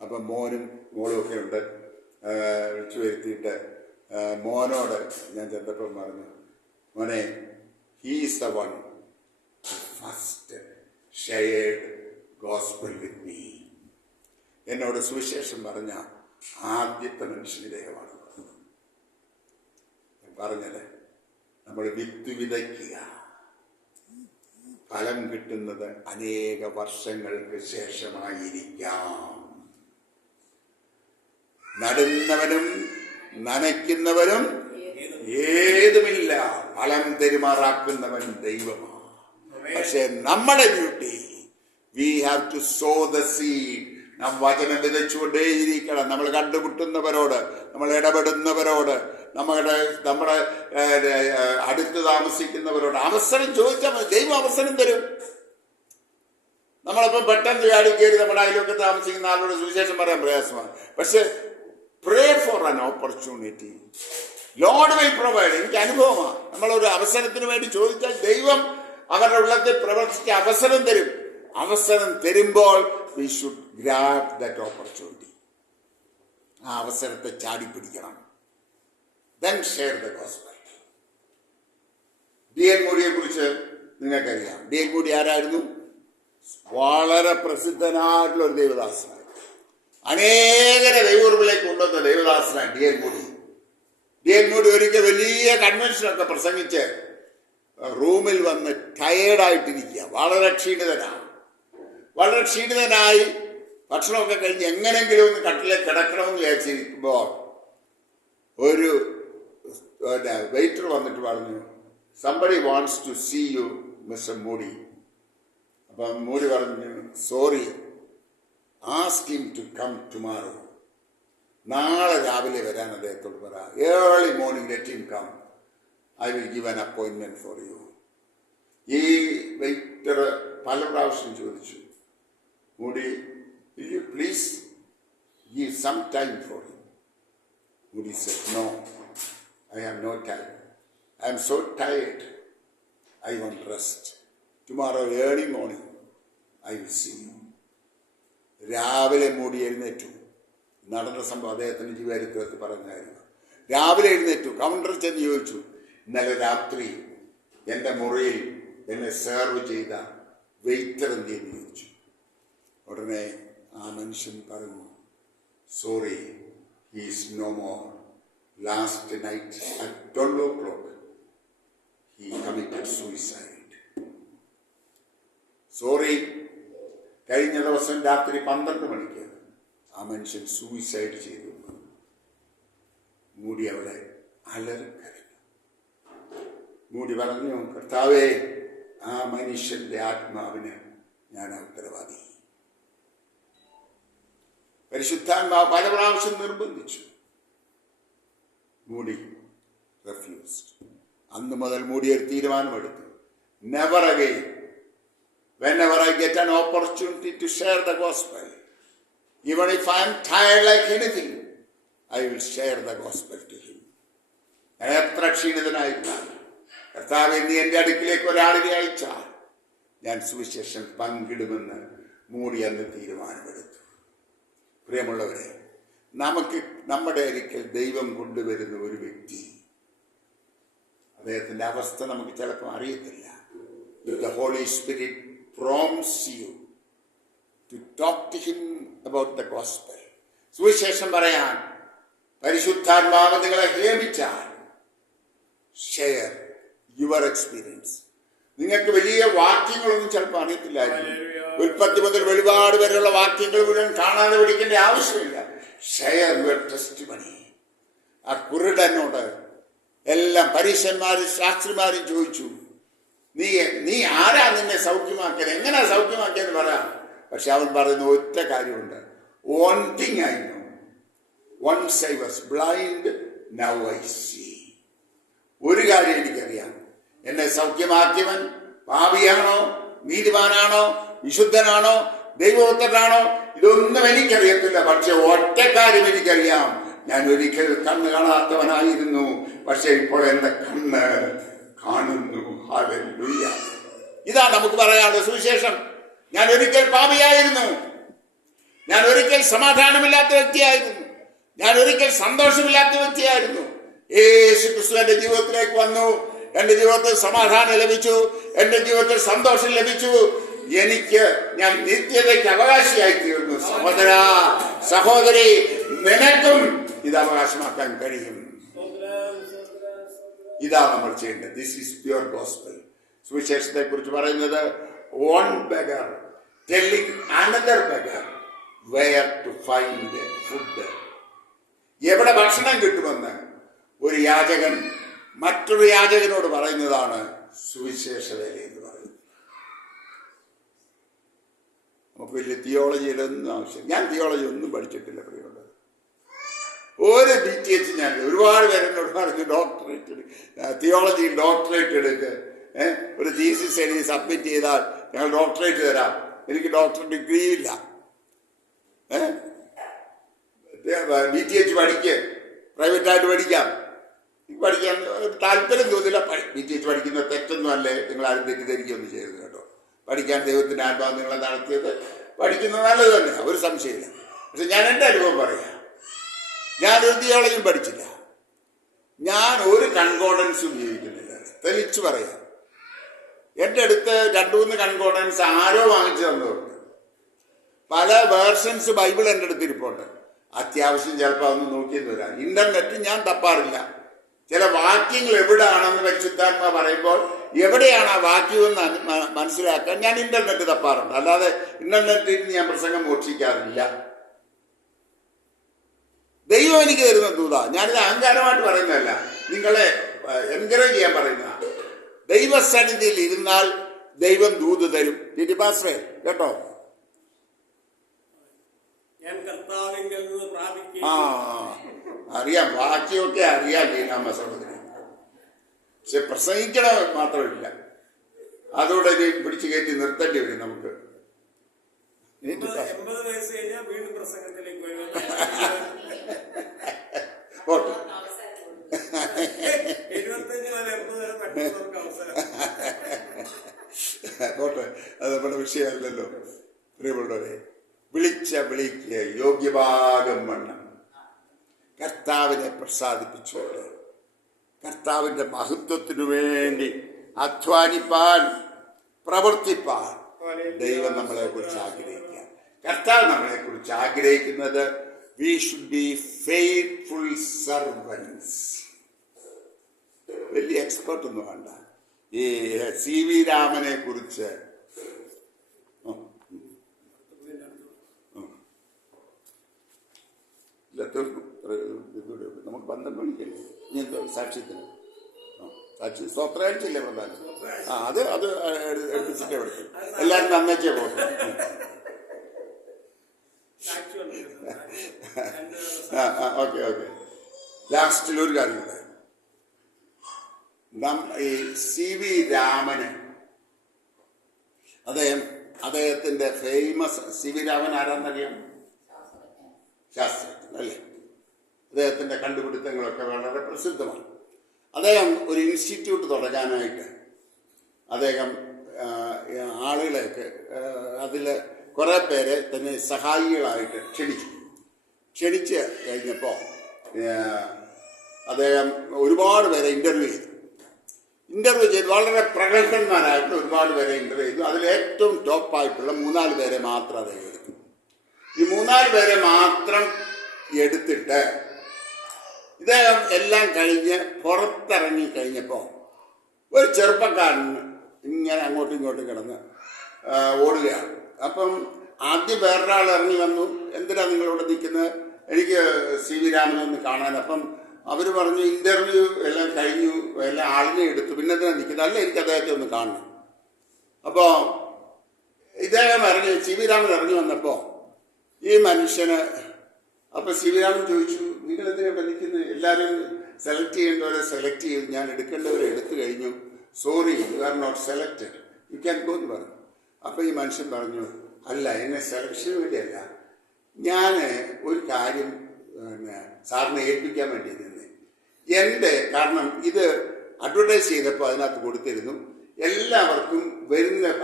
അപ്പം മോനും മോളും ഒക്കെ ഉണ്ട്. വിളിച്ചു വരുത്തിയിട്ട് മോനോട് ഞാൻ ചെന്നപ്പം പറഞ്ഞു, മോനെ, he is the one first shared gospel with me. എന്നോട് സുവിശേഷം പറഞ്ഞ ആദ്യത്തെ മനുഷ്യൻ ഇദ്ദേഹമാണ്. പറഞ്ഞത് നമ്മൾ വിത്ത് വിതയ്ക്കുക, ഫലം കിട്ടുന്നത് അനേക വർഷങ്ങൾക്ക് ശേഷമായിരിക്കാം. നടുന്നവനും നനയ്ക്കുന്നവനും ഏതുമില്ല, ഫലം പെരുമാറാക്കുന്നവൻ ദൈവമാണ്. പക്ഷെ നമ്മുടെ duty, we have to sow the seed. നാം വചനം വിതച്ചുകൊണ്ടേയിരിക്കണം. നമ്മൾ കണ്ടുമുട്ടുന്നവരോട്, നമ്മൾ ഇടപെടുന്നവരോട്, നമ്മുടെ അടുത്ത് താമസിക്കുന്നവരോട് അവസരം ചോദിച്ചാൽ മതി. ദൈവം അവസരം തരും. നമ്മളിപ്പം പെട്ടെന്ന് ചാടി കയറി നമ്മുടെ അയലൊക്കെ താമസിക്കുന്ന ആളോട് സുവിശേഷം പറയാൻ പ്രയാസമാണ്. പക്ഷെ pray for an opportunity, Lord will provide. എനിക്ക് അനുഭവമാണ്. നമ്മളൊരു അവസരത്തിന് വേണ്ടി ചോദിച്ചാൽ ദൈവം അവരുടെ ഉള്ളത്തിൽ പ്രവർത്തിച്ച് അവസരം തരും. അവസരം തരുമ്പോൾ we should grab that opportunity. ആ അവസരത്തെ ചാടിപ്പിടിക്കണം. Then share the gospel. D N മൂഡിയെ കുറിച്ച് നിങ്ങൾക്കറിയാം. ഡി എൻ മൂഡി ആരായിരുന്നു? വളരെ പ്രസിദ്ധനായിട്ടുള്ള ഒരു ദേവദാസനാണ്. അനേകരെ ദൈവത്തിലേക്ക് കൊണ്ടുവന്ന ദേവദാസനാണ് D N Moody. D N Moody ഒരിക്കൽ വലിയ കൺവെൻഷനൊക്കെ പ്രസംഗിച്ച് റൂമിൽ വന്ന് ടയേർഡായിട്ടിരിക്കുക. വളരെ ക്ഷീണിതനായി ഭക്ഷണമൊക്കെ കഴിഞ്ഞ് എങ്ങനെങ്കിലും ഒന്ന് കട്ടിലേക്ക് കിടക്കണമെന്ന് വിചാരിച്ചിരിക്കുമ്പോൾ ഒരു വെയിറ്റർ വന്നിട്ട് പറഞ്ഞു, somebody wants to see you, Mr. Moody. അപ്പം മൂടി പറഞ്ഞു, sorry, ask him to come tomorrow. നാളെ രാവിലെ വരാൻ അദ്ദേഹത്തോട് പറ. Early morning let him come. I will give an appointment for you. ഈ വെയിറ്റർ പല പ്രാവശ്യം ചോദിച്ചു, മൂടി, will you please give some time for him? Moody said, no, I have no time. I am so tired. I want rest. Tomorrow early morning I will see you. രാവിലെ മൂടി എഴുന്നേറ്റു. നടന്ന സംഭവം അദ്ദേഹത്തിൻ്റെ ജീവചരിത്രത്തിൽ പറഞ്ഞായിരുന്നു. രാവിലെ എഴുന്നേറ്റു, കൗണ്ടറിൽ ചെന്ന് ചോദിച്ചു, ഇന്നലെ രാത്രി എൻ്റെ മുറിയിൽ എന്നെ സെർവ് ചെയ്ത വെയിറ്റർ എന്തെന്ന് ചോദിച്ചു. ഉടനെ ആ മനുഷ്യൻ പറഞ്ഞു, sorry, he is no more. Last night at 12 o'clock he committed suicide. Sorry, കഴിഞ്ഞ ദിവസം രാത്രി 12 മണിക്ക് ആ മനുഷ്യൻ സൂയിസൈഡ് ചെയ്തു. മൂടി അവിടെ അലറിക്കരഞ്ഞു. മൂടി പറഞ്ഞു, കർത്താവേ, ആ മനുഷ്യന്റെ ആത്മാവിന് ഞാൻ ഉത്തരവാദി. പരിശുദ്ധാത്മാവ് പല പ്രാവശ്യം നിർബന്ധിച്ചു. മൂടി refused. അന്ന് മുതൽ മൂടി ഒരു തീരുമാനമെടുത്തു, never again. Whenever I get an opportunity to share the gospel, even if I am tired like anything, I will share the gospel to him. ഞാൻ എത്ര ക്ഷീണിതനായിരുന്നാൽ, കർത്താവേ, നീ എൻ്റെ അടുക്കിലേക്ക് ഒരാളിനെ അയച്ചാൽ ഞാൻ സുവിശേഷം പങ്കിടുമെന്ന് മൂടി അന്ന് തീരുമാനമെടുത്തു. പ്രിയമുള്ളവരെ, നമുക്ക് നമ്മുടെ അടുക്കൽ ദൈവം കൊണ്ടുവരുന്ന ഒരു വ്യക്തി, അദ്ദേഹത്തിൻ്റെ അവസ്ഥ നമുക്ക് ചിലപ്പോൾ അറിയത്തില്ല. The Holy Spirit prompts you to talk to him about the gospel. സുവിശേഷം പറയാൻ പരിശുദ്ധാത്മാവ് നിങ്ങളെ ഹേമിച്ചാൽ, ഷെയർ യുവർ എക്സ്പീരിയൻസ്. നിങ്ങൾക്ക് വലിയ വാക്യങ്ങളൊന്നും ചിലപ്പോൾ അറിയത്തില്ലായിരുന്നു. ഉൽപ്പത്തി മുതൽ വെളിപാട് വരെയുള്ള വാക്യങ്ങൾ മുഴുവൻ കാണാതെ പഠിക്കേണ്ട ആവശ്യമില്ല. Share your testimony. ആ കുരുടനോട് എല്ലാം പരീക്ഷന്മാരും ശാസ്ത്രിമാരും ചോദിച്ചു, നീ ആരാ നിന്നെ സൗഖ്യമാക്കിയത്, എങ്ങനെയാ സൗഖ്യമാക്കിയെന്ന് പറയാം. പക്ഷെ അവൻ പറയുന്ന ഒറ്റ കാര്യമുണ്ട്, one thing I know, once I was blind, now I see. ഒരു കാര്യം എനിക്കറിയാം, എന്നെ സൗഖ്യമാക്കിയവൻ പാപിയാണോ, നീതിമാനാണോ, വിശുദ്ധനാണോ, ദൈവോത്തരനാണോ, ഇതൊന്നും എനിക്കറിയത്തില്ല. പക്ഷെ ഒറ്റ കാര്യം എനിക്കറിയാം, ഞാൻ ഒരിക്കൽ കണ്ണ് കാണാത്തവനായിരുന്നു, പക്ഷെ ഇപ്പോൾ എൻ്റെ കണ്ണ് കാണുന്നു. ഹല്ലേലൂയ. ഇതാ നമുക്ക് പറയാനുള്ള സുവിശേഷം. ഞാൻ ഒരിക്കൽ പാപിയായിരുന്നു, ഞാൻ ഒരിക്കൽ സമാധാനമില്ലാത്ത വ്യക്തിയായിരുന്നു, ഞാൻ ഒരിക്കൽ സന്തോഷമില്ലാത്ത വ്യക്തിയായിരുന്നു. യേശു ക്രിസ്തു എൻ്റെ ജീവിതത്തിലേക്ക് വന്നു, എൻ്റെ ജീവിതത്തിൽ സമാധാനം ലഭിച്ചു, എൻ്റെ ജീവിതത്തിൽ സന്തോഷം ലഭിച്ചു. ഞാൻ നിത്യതയ്ക്ക് അവകാശിയായി തീർന്നു. സഹോദര, സഹോദരി, നിനക്കും ഇത് അവകാശമാക്കാൻ കഴിയും. ഇതാ നമ്മൾ ചെയ്യേണ്ടത്. This is pure gospel. സുവിശേഷത്തെ കുറിച്ച് പറയുന്നത് one beggar telling another beggar where to find food. എവിടെ ഭക്ഷണം കിട്ടുമെന്ന് ഒരു യാചകൻ മറ്റൊരു യാചകനോട് പറയുന്നതാണ് സുവിശേഷ വേല എന്ന് പറയുന്നത്. നമുക്ക് വലിയ തിയോളജിയിലൊന്നും ആവശ്യം. ഞാൻ തിയോളജി ഒന്നും പഠിച്ചിട്ടില്ല പ്രിയമുള്ളത്. ഒരു BTH ഞാൻ ഒരുപാട് പേരെന്നോട് പറഞ്ഞു ഡോക്ടറേറ്റ് തിയോളജിയിൽ ഡോക്ടറേറ്റ് എടുക്ക്, ഒരു തീസിസ് എഴുതി സബ്മിറ്റ് ചെയ്താൽ ഞങ്ങൾ ഡോക്ടറേറ്റ് തരാം. എനിക്ക് ഡോക്ടർ ഡിഗ്രി ഇല്ല. BTH പഠിക്ക്, പ്രൈവറ്റായിട്ട് പഠിക്കാം. പഠിക്കാൻ താല്പര്യം തോന്നില്ല. BTH പഠിക്കുന്നത് തെറ്റൊന്നും അല്ലേ, നിങ്ങൾ ആരും തെറ്റിദ്ധരിക്കുകയൊന്നും ചെയ്യരുത് കേട്ടോ. പഠിക്കാൻ ദൈവത്തിൻ്റെ ആത്മാവ് നിങ്ങളെ നടത്തിയത് പഠിക്കുന്നത് നല്ലത് തന്നെയാണ്, ഒരു സംശയമില്ല. പക്ഷെ ഞാൻ എൻ്റെ അനുഭവം പറയാം. ഞാനൊരു തിയോളജിയും പഠിച്ചില്ല. ഞാൻ ഒരു കൺകോർഡൻസും ഉപയോഗിക്കുന്നില്ല, തെളിച്ചു പറയാം. എൻ്റെ അടുത്ത് 2-3 കൺകോർഡൻസ് ആരോ വാങ്ങിച്ചു തന്നതുണ്ട്. പല വേർഷൻസ് ബൈബിൾ എൻ്റെ അടുത്ത് ഇരിപ്പുണ്ട്. അത്യാവശ്യം ചിലപ്പോൾ അതൊന്നും നോക്കിയെന്ന് വരാം. ഇന്റർനെറ്റ് ഞാൻ തപ്പാറില്ല. ചില വാക്യങ്ങൾ എവിടെയാണെന്ന് പരിശുദ്ധാത്മ പറയുമ്പോൾ എവിടെയാണ് ആ വാക്യമെന്ന് മനസ്സിലാക്കാൻ ഞാൻ ഇന്റർനെറ്റ് തപ്പാറുണ്ട്. അല്ലാതെ ഇന്റർനെറ്റിൽ ഞാൻ പ്രസംഗം മോഷിക്കാറില്ല. ദൈവം എനിക്ക് തരുന്ന ദൂത. ഞാനിത് അഹങ്കാരമായിട്ട് പറയുന്നതല്ല, നിങ്ങളെ എൻകറേജ് ചെയ്യാൻ പറയുന്നതാണ്. ദൈവസന്നിധിയിൽ ഇരുന്നാൽ ദൈവം ദൂത് തരും. പാസ്റ്ററേ കേട്ടോ, അറിയാം, വാക്യമൊക്കെ അറിയാം ലീനാമ്മ സഹോദരി. പക്ഷെ പ്രസംഗിക്കണം മാത്രമില്ല. അതോടെ പിടിച്ചു കയറ്റി നിർത്തേണ്ടി വരും നമുക്ക്. 80 വയസ്സ് കഴിഞ്ഞാൽ വീണ്ടും പ്രസംഗത്തിലേക്ക് വരും. ഓക്കെ, 75 മുതൽ 80 വരെ പഠിക്കുന്നവർക്ക് അവസരം. ഓട്ടെ, അത് നമ്മുടെ വിഷയമല്ലല്ലോ. പ്രിയപ്പെട്ടവരെ, വിളിച്ച വിളിക്ക് യോഗ്യഭാഗം വണ്ണം കർത്താവിനെ പ്രസാദിപ്പിച്ചുകൊണ്ട് കർത്താവിന്റെ മഹത്വത്തിനു വേണ്ടി അധ്വാനിപ്പാൻ, പ്രവർത്തിപ്പാൻ ദൈവം നമ്മളെ കുറിച്ച് ആഗ്രഹിക്കുക. കർത്താവ് നമ്മളെ കുറിച്ച് ആഗ്രഹിക്കുന്നത് we should be faithful servants. വലിയ എക്സ്പെർട്ട് ഒന്നും വേണ്ട. ഈ CV രാമനെ കുറിച്ച് നമുക്ക് 12 മണിക്കല്ലേ ഇനി സാക്ഷ്യത്തിന് സാക്ഷി സ്വത്രാഴ്ചയില്ലേ പ്രധാനം. അത് എടുപ്പിച്ചിട്ടേ പഠിക്കും. എല്ലാവരും നന്നേച്ചേ പോട്ടെ. ഓക്കെ. ലാസ്റ്റിൽ ഒരു കാര്യം കൂടെ. ഈ CV രാമന് അദ്ദേഹത്തിന്റെ ഫേമസ് CV രാമൻ ആരാന്നറിയാം? ശാസ്ത്രജ്ഞൻ അല്ലേ? അദ്ദേഹത്തിന്റെ കണ്ടുപിടുത്തങ്ങളൊക്കെ വളരെ പ്രസിദ്ധമാണ്. അദ്ദേഹം ഒരു ഇൻസ്റ്റിറ്റ്യൂട്ട് തുടങ്ങാനായിട്ട് അദ്ദേഹം ആളുകളെയൊക്കെ അതിൽ കുറേ പേരെ തന്നെ സഹായികളായിട്ട് ക്ഷണിച്ച് കഴിഞ്ഞപ്പോൾ അദ്ദേഹം ഒരുപാട് പേരെ ഇൻ്റർവ്യൂ ചെയ്തു. വളരെ പ്രഗത്ഭന്മാരായിട്ട് ഒരുപാട് പേരെ ഇൻ്റർവ്യൂ ചെയ്തു. അതിൽ ഏറ്റവും ടോപ്പായിട്ടുള്ള 3-4 പേരെ മാത്രം അദ്ദേഹം എടുത്തു. ഈ 3-4 പേരെ മാത്രം എടുത്തിട്ട് ഇദ്ദേഹം എല്ലാം കഴിഞ്ഞ് പുറത്തിറങ്ങി കഴിഞ്ഞപ്പോൾ ഒരു ചെറുപ്പക്കാരന് ഇങ്ങനെ അങ്ങോട്ടും ഇങ്ങോട്ടും കിടന്ന് ഓടുകയാണ്. അപ്പം ആദ്യം വേറൊരാൾ ഇറങ്ങി വന്നു, എന്തിനാ നിങ്ങളിവിടെ നിൽക്കുന്നത്, എനിക്ക് CV രാമനെ ഒന്ന് കാണാൻ. അപ്പം അവർ പറഞ്ഞു ഇന്റർവ്യൂ എല്ലാം കഴിഞ്ഞു, എല്ലാം ആളിനെ എടുത്തു, പിന്നെ എന്തിനാ നിൽക്കുന്നത്, അല്ല എനിക്ക് അദ്ദേഹത്തെ ഒന്ന് കാണണം. അപ്പോൾ ഇദ്ദേഹം CV രാമൻ ഇറങ്ങി വന്നപ്പോൾ ഈ മനുഷ്യന് അപ്പോൾ CV രാമൻ ചോദിച്ചു, നിങ്ങൾ എന്തിനാ ഇവിടെ നിൽക്കുന്നത്, എല്ലാവരും സെലക്ട് ചെയ്യേണ്ടവരെ സെലക്ട് ചെയ്തു, ഞാൻ എടുക്കേണ്ടവരെ എടുത്തു കഴിഞ്ഞു, sorry you are not selected, you can go എന്ന് പറഞ്ഞു. അപ്പോൾ ഈ മനുഷ്യൻ പറഞ്ഞു, അല്ല എന്നെ സെലക്ഷന് വേണ്ടിയല്ല, ഞാൻ ഒരു കാര്യം സാറിനെ ഏൽപ്പിക്കാൻ വേണ്ടി നിന്നേ. കാരണം ഇത് അഡ്വർടൈസ് ചെയ്തപ്പോൾ അതിനകത്ത് കൊടുത്തിരുന്നു എല്ലാവർക്കും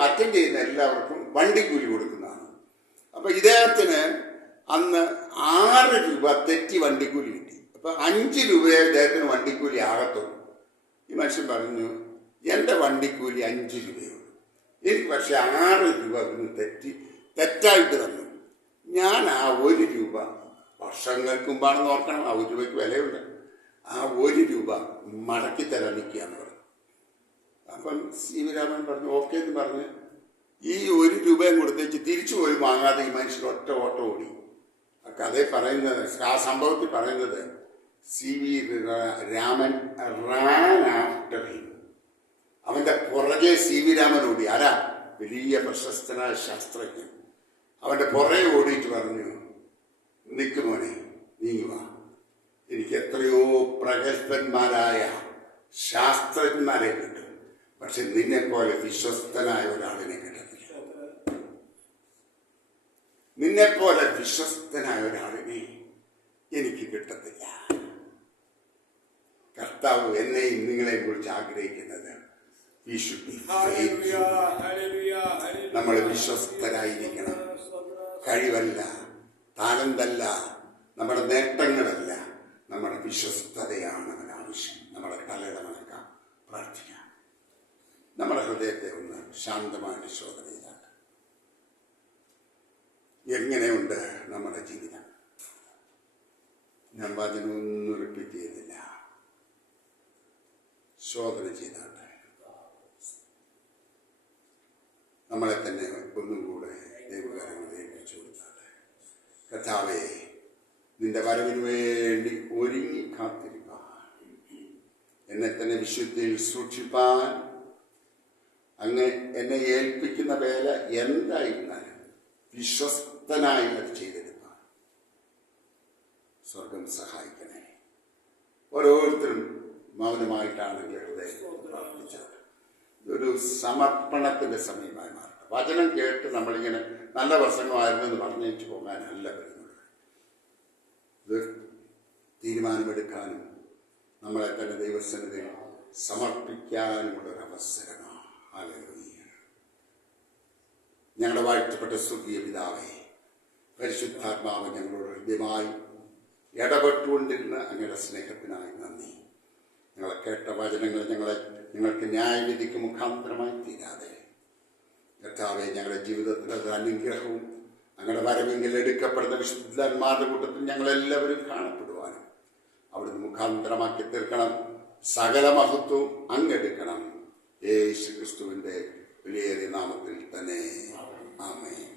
അറ്റൻഡ് ചെയ്യുന്ന എല്ലാവർക്കും വണ്ടിക്കൂലി കൊടുക്കുന്നതാണ്. അപ്പോൾ ഇദ്ദേഹത്തിന് അന്ന് 6 രൂപ തെറ്റി വണ്ടിക്കൂലി കിട്ടി. അപ്പോൾ 5 രൂപയെ ഇദ്ദേഹത്തിന് വണ്ടിക്കൂലി ആകത്തുള്ളൂ. ഈ മനുഷ്യൻ പറഞ്ഞു, എൻ്റെ വണ്ടിക്കൂലി 5 രൂപയുള്ളൂ, എനിക്ക് പക്ഷെ 6 രൂപ തെറ്റായിട്ട് തന്നു. ഞാൻ ആ 1 രൂപ വർഷങ്ങൾക്ക് മുമ്പാണെന്ന് ഓർക്കണം, ആ 1 രൂപയ്ക്ക് വിലയുണ്ട്. ആ 1 രൂപ മടക്കി തരാൻ നിൽക്കുകയെന്ന് പറഞ്ഞു. അപ്പം സി വി രാമൻ പറഞ്ഞു ഓക്കെ എന്ന് പറഞ്ഞ് ഈ 1 രൂപയും കൊടുത്തേച്ച് തിരിച്ചു പോയി വാങ്ങാതെ ഈ മനുഷ്യർ ഒറ്റ ഓട്ടം ഓടി. ആ കഥയിൽ പറയുന്നത്, ആ സംഭവത്തിൽ പറയുന്നത്, C V Raman ran after him. അവന്റെ പുറകെ സി വി രാമൻ ഓടി. ആരാ? വലിയ പ്രശസ്തനായ ശാസ്ത്രജ്ഞൻ. അവന്റെ പുറകെ ഓടിയിട്ട് പറഞ്ഞു, നിക്ക് മോനെ, നീങ്ങുക, എനിക്ക് എത്രയോ പ്രഗത്ഭന്മാരായ ശാസ്ത്രജ്ഞന്മാരെ കിട്ടും, പക്ഷെ നിന്നെ പോലെ വിശ്വസ്തനായ ഒരാളിനെ കിട്ടത്തില്ല. നിന്നെപ്പോലെ വിശ്വസ്തനായ ഒരാളിനെ എനിക്ക് കിട്ടത്തില്ല. കർത്താവ് എന്നെയും നിങ്ങളെയും കുറിച്ച് ആഗ്രഹിക്കുന്നത് നമ്മൾ വിശ്വസ്തരായിരിക്കണം. കഴിവല്ല, താലന്തല്ല, നമ്മുടെ നേട്ടങ്ങളല്ല, നമ്മുടെ വിശ്വസ്തതയാണ് അവൻ ആവശ്യം. നമ്മുടെ തലയുടെ മണക്കാം, പ്രാർത്ഥിക്കാം. നമ്മുടെ ഹൃദയത്തെ ഒന്ന് ശാന്തമായ ശോധന ചെയ്താൽ എങ്ങനെയുണ്ട് നമ്മുടെ ജീവിതം? ഞാൻ വചനമൊന്നും റിപ്പീറ്റ് ചെയ്യുന്നില്ല. ശോധന ചെയ്താട്ടെ. നമ്മളെ തന്നെ ഒന്നും കൂടെ ദൈവകാര്യങ്ങളിലേക്ക് ചോദിച്ചാട്ടെ. കർത്താവേ, നിന്റെ വരവിന് വേണ്ടി ഒരുങ്ങി കാത്തിരിപ്പാൻ, എന്നെ തന്നെ വിശുദ്ധിയിൽ സൂക്ഷിപ്പാൻ, അങ്ങ് എന്നെ ഏൽപ്പിക്കുന്ന വേല എന്തായിരുന്നാലും വിശ്വസ്തനായി അത് ചെയ്തെടുപ്പാൻ സ്വർഗം സഹായിക്കണേ. ഓരോരുത്തരും മൗനമായിട്ടാണെങ്കിൽ ഹൃദയം പ്രാർത്ഥിച്ചത് ഒരു സമർപ്പണത്തിന്റെ സമയമായി മാറട്ടെ. വചനം കേട്ട് നമ്മളിങ്ങനെ നല്ല പ്രസംഗമായിരുന്നെന്ന് പറഞ്ഞേച്ചു പോകാനല്ല വരുന്നത്. ഇത് തീരുമാനമെടുക്കാനും നമ്മളെ തന്നെ ദൈവസന്നിധിയിൽ സമർപ്പിക്കാനുമുള്ളൊരു അവസരമാണ്. ഹല്ലേലൂയ. ഞങ്ങളുടെ വാഴ്ത്തപ്പെട്ട സ്വർഗീയ പിതാവേ, പരിശുദ്ധാത്മാവ് ഞങ്ങളോട് ഹൃദ്യമായി ഇടപെട്ടുകൊണ്ടിരുന്ന അങ്ങയുടെ സ്നേഹത്തിനായി നന്ദി. ഞങ്ങളെ കേട്ട വചനങ്ങൾ ഞങ്ങൾക്ക് ന്യായവിധിക്ക് മുഖാന്തരമായി തീരാതെ കർത്താവെ, ഞങ്ങളുടെ ജീവിതത്തിൽ അത് അനുഗ്രഹവും ഞങ്ങളുടെ വരവെങ്കിൽ എടുക്കപ്പെടുന്ന വിശുദ്ധന്മാരുടെ കൂട്ടത്തിൽ ഞങ്ങളെല്ലാവരും കാണപ്പെടുവാനും അവിടുന്ന് മുഖാന്തരമാക്കി തീർക്കണം. സകല മഹത്വവും അങ്ങെടുക്കണം. യേശു ക്രിസ്തുവിന്റെ വിലയേറിയ നാമത്തിൽ തന്നെ. ആമേൻ.